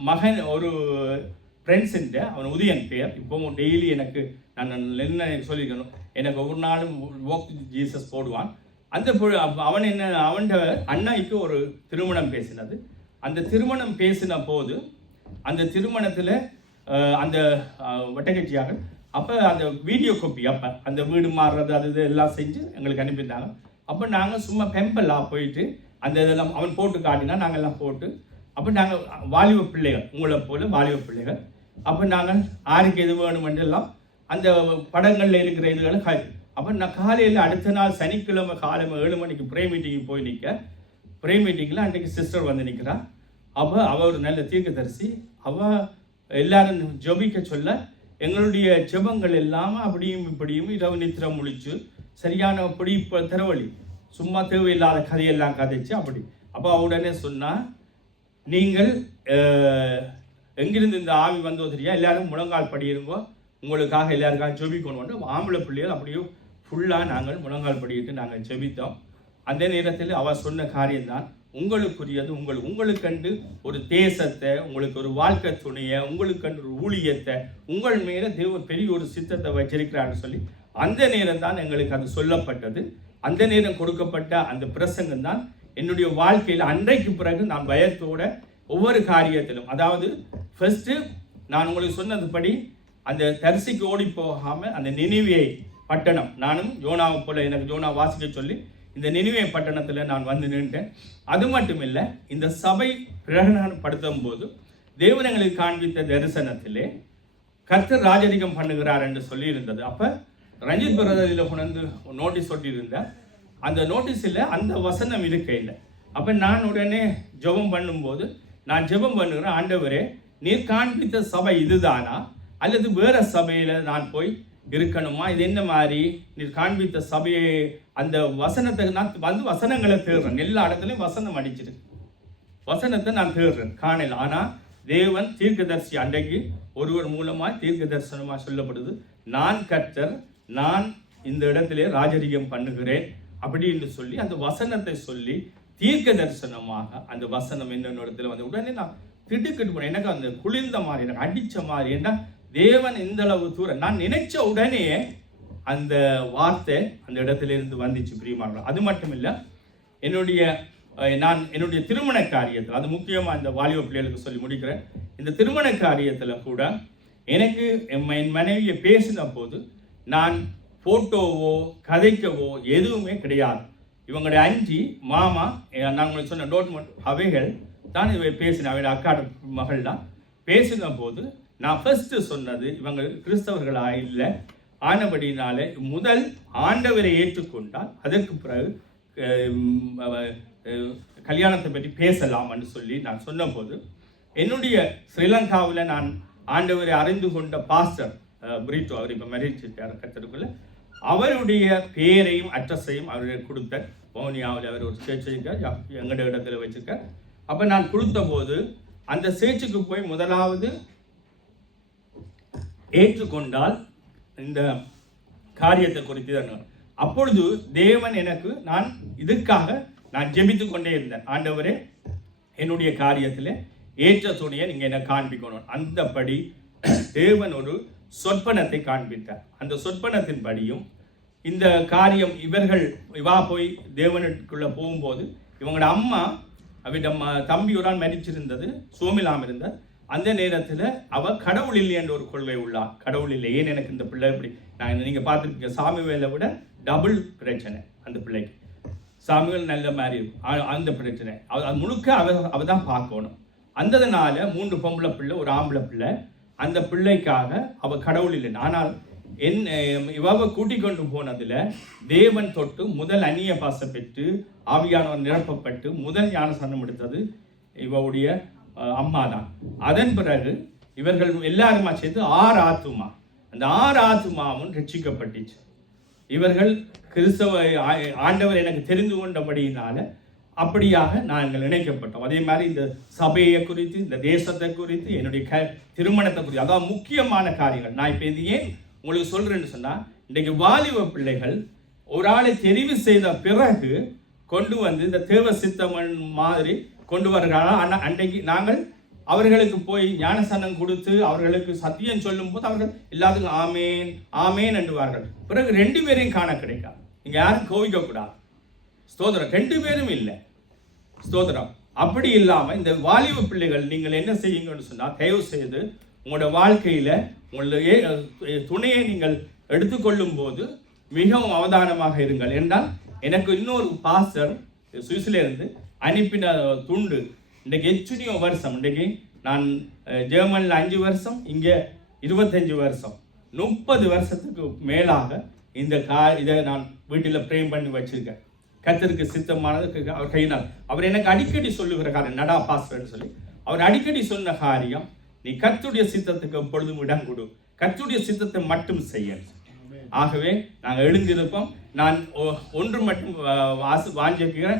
மகன், ஒரு ஃப்ரெண்ட்ஸுன்ற அவன் உதயன் பேர், இப்போ டெய்லி எனக்கு நான் என்ன சொல்லியிருக்கணும், எனக்கு ஒவ்வொரு நாளும் வாக் ஜீசஸ் போடுவான். அந்த அவன் என்ன, அவன் அண்ணாய்க்கு ஒரு திருமணம் பேசினது. அந்த திருமணம் பேசின போது அந்த திருமணத்தில் அந்த வட்டக்கட்சியாக அப்போ அந்த வீடியோ காப்பி, அப்போ அந்த வீடு மாறுறது அது இது எல்லாம் செஞ்சு எங்களுக்கு அனுப்பியிருந்தாங்க. அப்போ நாங்கள் சும்மா பெம்பலாக போயிட்டு அந்த இதெல்லாம் அவன் போட்டு காட்டினா நாங்கள் எல்லாம் போட்டு, அப்போ நாங்கள் வாலிப பிள்ளைகள், உங்களை போல வாலிப பிள்ளைகள், அப்போ நாங்கள் யாருக்கு எது வேணுமென்று எல்லாம் அந்த படங்களில் இருக்கிற இதுகளை அப்போ நான் காலையில் அடுத்த நாள் சனிக்கிழமை காலையில் 7 மணிக்கு ப்ரே மீட்டிங்கு போய் நிற்க, ப்ரே மீட்டிங்கில் அன்றைக்கு சிஸ்டர் வந்து நிற்கிறான். அவள் ஒரு நல்ல தீர்க்கதரிசி. அவள் எல்லாரும் ஜெபிக்க சொல்ல எங்களுடைய ஜெபங்கள் இல்லாமல் அப்படியும் இப்படியும் இரவு நித்திரம் முழிச்சு சரியான அப்படி இப்போ திரவழி சும்மா தேவையில்லாத கதையெல்லாம் கதைச்சு அப்படி. அப்போ உடனே சொன்னால், நீங்கள் எங்கிருந்து இந்த ஆவி வந்தோ தெரியா, எல்லாரும் முழங்கால் படியிருங்கோ, உங்களுக்காக எல்லாருக்காக ஜெபிக்கணும். ஆம்பளை பிள்ளைகள் அப்படியே ஃபுல்லாக நாங்கள் முழங்கால் படிக்கிட்டு நாங்கள் ஜெபித்தோம். அந்த நேரத்தில் அவள் சொன்ன காரியம்தான் உங்களுக்குரியது. உங்களுக்கண்டு ஒரு தேசத்தை, உங்களுக்கு ஒரு வாழ்க்கை துணையை, உங்களுக்கண்டு ஒரு ஊழியத்தை, உங்கள் மேலே தேவன் பெரிய ஒரு சித்தத்தை வச்சிருக்கிறான்னு சொல்லி அந்த நேரம் தான் எங்களுக்கு அது சொல்லப்பட்டது. அந்த நேரம் கொடுக்கப்பட்ட அந்த பிரசங்கம் தான் என்னுடைய வாழ்க்கையில் அன்றைக்கு பிறகு நான் பயத்தோட ஒவ்வொரு காரியத்திலும், அதாவது ஃபர்ஸ்ட்டு நான் உங்களுக்கு சொன்னதுபடி அந்த தரிசிக்கு ஓடி போகாமல் அந்த நினிவே பட்டணம், நானும் யோனாவை போல எனக்கு யோனா வாசிக்க சொல்லி இந்த நினிவே பட்டணத்தில் நான் வந்து நின்றேன். அது மட்டும் இல்லை, இந்த சபை பிரகடனப்படுத்தும் போது தேவன் எங்களுக்கு காண்பித்த தரிசனத்திலே கர்த்தர் ராஜரிகம் பண்ணுகிறார் என்று சொல்லி இருந்தது. அப்போ ரஞ்சித் பிரதரில் கொண்டு நோட்டீஸ் ஒட்டியிருந்தார். அந்த நோட்டீஸில் அந்த வசனம் இருக்க இல்லை. அப்போ நான் உடனே ஜெபம் பண்ணும்போது நான் ஜெபம் பண்ணுகிறேன், ஆண்டவரே நீர் காண்பித்த சபை இதுதானா அல்லது வேற சபையில் நான் போய் இருக்கணுமா, இது என்ன மாதிரி நீர் காண்பித்த சபையை, அந்த வசனத்தை நான் வந்து வசனங்களை தேடுறேன். எல்லா இடத்துலையும் வசனம் அடிச்சிருக்கு, வசனத்தை நான் தேடுறேன், காணல. ஆனால் தேவன் தீர்க்கதரிசி அன்றைக்கு ஒருவர் மூலமாக தீர்க்க தரிசனமாக சொல்லப்படுது, நான் கர்த்தர், நான் இந்த இடத்திலே ராஜரிகம் பண்ணுகிறேன் அப்படின்னு சொல்லி அந்த வசனத்தை சொல்லி தீர்க்க தரிசனமாக அந்த வசனம் என்னென்ன இடத்துல வந்து உடனே நான் திடுக்கிட்டு போனேன். எனக்கு அந்த குளிர்ந்த மாதிரி, எனக்கு அடித்த மாதிரி, ஏன்னா தேவன் இந்த அளவு தூரம் நான் நினைச்ச உடனே அந்த வார்த்தை அந்த இடத்துல இருந்து வந்துச்சு. பிரியமானவர்களே, அது மட்டும் இல்லை, என்னுடைய திருமண காரியத்தில், அது முக்கியமாக இந்த வாலிப பிள்ளைகளுக்கு சொல்லி முடிக்கிறேன். இந்த திருமண காரியத்தில் கூட எனக்கு என் மனைவியை பேசின போது நான் போட்டோவோ கதைக்கவோ எதுவுமே கிடையாது. இவங்களுடைய அஞ்சி மாமா நாங்கள் சொன்ன டோட்மெண்ட் அவைகள் தான் இவை பேசின, அவையோட அக்காட மகள் தான் பேசின போது நான் ஃபர்ஸ்ட் சொன்னது இவங்க கிறிஸ்தவர்களாக இல்லை, ஆனபடினால முதல் ஆண்டவரை ஏற்றுக்கொண்டால் அதற்கு பிறகு கல்யாணத்தை பற்றி பேசலாம்னு சொல்லி நான் சொன்னபோது, என்னுடைய ஸ்ரீலங்காவில் நான் ஆண்டவரை அறிந்து கொண்ட பாஸ்டர் பிரிட்டோ, அவர் இப்போ மறைச்சிருக்கார் கத்தருக்குள்ள, அவருடைய பேரையும் அட்ரஸையும் அவருடைய கொடுத்த வவுனியாவில் அவர் ஒரு சேர்ச் வச்சிருக்கார், எங்களுடைய இடத்துல வச்சிருக்கார். அப்போ நான் கொடுத்த போது அந்த சேர்ச்சுக்கு போய் முதலாவது ஏற்றுக்கொண்டால் இந்த காரியத்தை குறித்து தான். அப்பொழுது தேவன் எனக்கு இதற்காக நான் ஜெபித்து கொண்டே இருந்தேன். ஆண்டவரே, என்னுடைய காரியத்தில் ஏற்ற துணையை நீங்கள் என்ன காண்பிக்கணும். அந்தபடி தேவன் ஒரு சொற்பனத்தை காண்பித்தார். அந்த சொற்பனத்தின்படியும் இந்த காரியம் இவா போய் தேவனுக்குள்ள போகும்போது இவங்களோட அம்மா அவ தம்பியுடன் மரிச்சிருந்தது, சோமிலாம் இருந்தார். அந்த நேரத்தில் அவள் கடவுள் இல்லை என்ற ஒரு கொள்கை உள்ளார். கடவுள் இல்லை, ஏன் எனக்கு இந்த பிள்ளை இப்படி, நான் நீங்கள் பார்த்துருக்கீங்க சாமுவேலை விட டபுள் பிரச்சனை அந்த பிள்ளைக்கு. சாமுவேல் நல்ல மாதிரி இருக்கும், அந்த பிரச்சனை அது முழுக்க அவ தான் பார்க்கணும். அந்ததுனால 3 பொம்பளை பிள்ளை ஒரு ஆம்பளை பிள்ளை. அந்த பிள்ளைக்காக அவள் கடவுள் இல்லை. ஆனால் இவவை கூட்டிக் கொண்டு போனதில் தேவன் தொட்டு முதல் அந்நிய பாச பெற்று ஆவியானவர் நிரப்பப்பட்டு முதல் ஞானஸ்நானம் எடுத்தது இவருடைய அம்மா தான். அதன் பிறகு இவர்கள் எல்லாருமா சேர்த்து 6 ஆத்துமா, அந்த 6 ஆத்துமாவும் ரட்சிக்கப்பட்டுச்சு. இவர்கள் கிறிஸ்தவ ஆண்டவர் எனக்கு தெரிந்து கொண்டபடியினால அப்படியாக நாங்கள் இணைக்கப்பட்டோம். அதே மாதிரி இந்த சபையை குறித்து, இந்த தேசத்தை குறித்து, என்னுடைய திருமணத்தை குறித்து, அதாவது முக்கியமான காரியங்கள். நான் இப்போ இது ஏன் உங்களுக்கு சொல்றேன்னு சொன்னால், இன்றைக்கு வாலிப பிள்ளைகள் ஒரு ஆளை தெரிவு செய்த பிறகு கொண்டு வந்து இந்த தேவ சித்தமன் மாதிரி கொண்டு வருகிறார்கள். ஆனால் அன்றைக்கு நாங்கள் அவர்களுக்கு போய் ஞானஸ்நானம் கொடுத்து அவர்களுக்கு சத்தியம் சொல்லும் போது அவர்கள் எல்லாத்துக்கும் ஆமேன் ஆமேன் என்றுவார்கள். பிறகு 2 பேரையும் காண கிடைக்காது. நீங்கள் யாரும் கோவிக்கக்கூடாது. ஸ்தோத்திரம், 2 பேரும் இல்லை. ஸ்தோத்திரம். அப்படி இல்லாமல் இந்த வாலிப பிள்ளைகள் நீங்கள் என்ன செய்யுங்கன்னு சொன்னால், தயவு செய்து உங்களோட வாழ்க்கையில் உங்களுடைய துணையை நீங்கள் எடுத்துக்கொள்ளும் போது மிகவும் அவதானமாக இருங்கள். என்றால் எனக்கு இன்னொரு பாஸ்டர் சுவிஸ்லேருந்து அனுப்பின துண்டு, இன்றைக்கு எத்தனையோ வருஷம், இன்றைக்கு நான் ஜெர்மனியில் 5 வருஷம், இங்கே 25 வருஷம், 30 வருஷத்துக்கு மேலாக இந்த இதை நான் வீட்டில் பிரேம் பண்ணி வச்சிருக்கேன். கர்த்தருக்கு சித்தமானது அவர் கையினால். அவர் எனக்கு அடிக்கடி சொல்லுகிற காரியம், நடா பாஸ்டர்னு சொல்லி அவர் அடிக்கடி சொன்ன காரியம், நீ கர்த்தருடைய சித்தத்துக்கு எப்பொழுதும் இடம் கொடு, கர்த்தருடைய சித்தத்தை மட்டும் செய்ய. ஆகவே நாங்கள் எழுந்திருப்போம். நான் ஒன்று மட்டும் வாஞ்சிக்கிறேன்,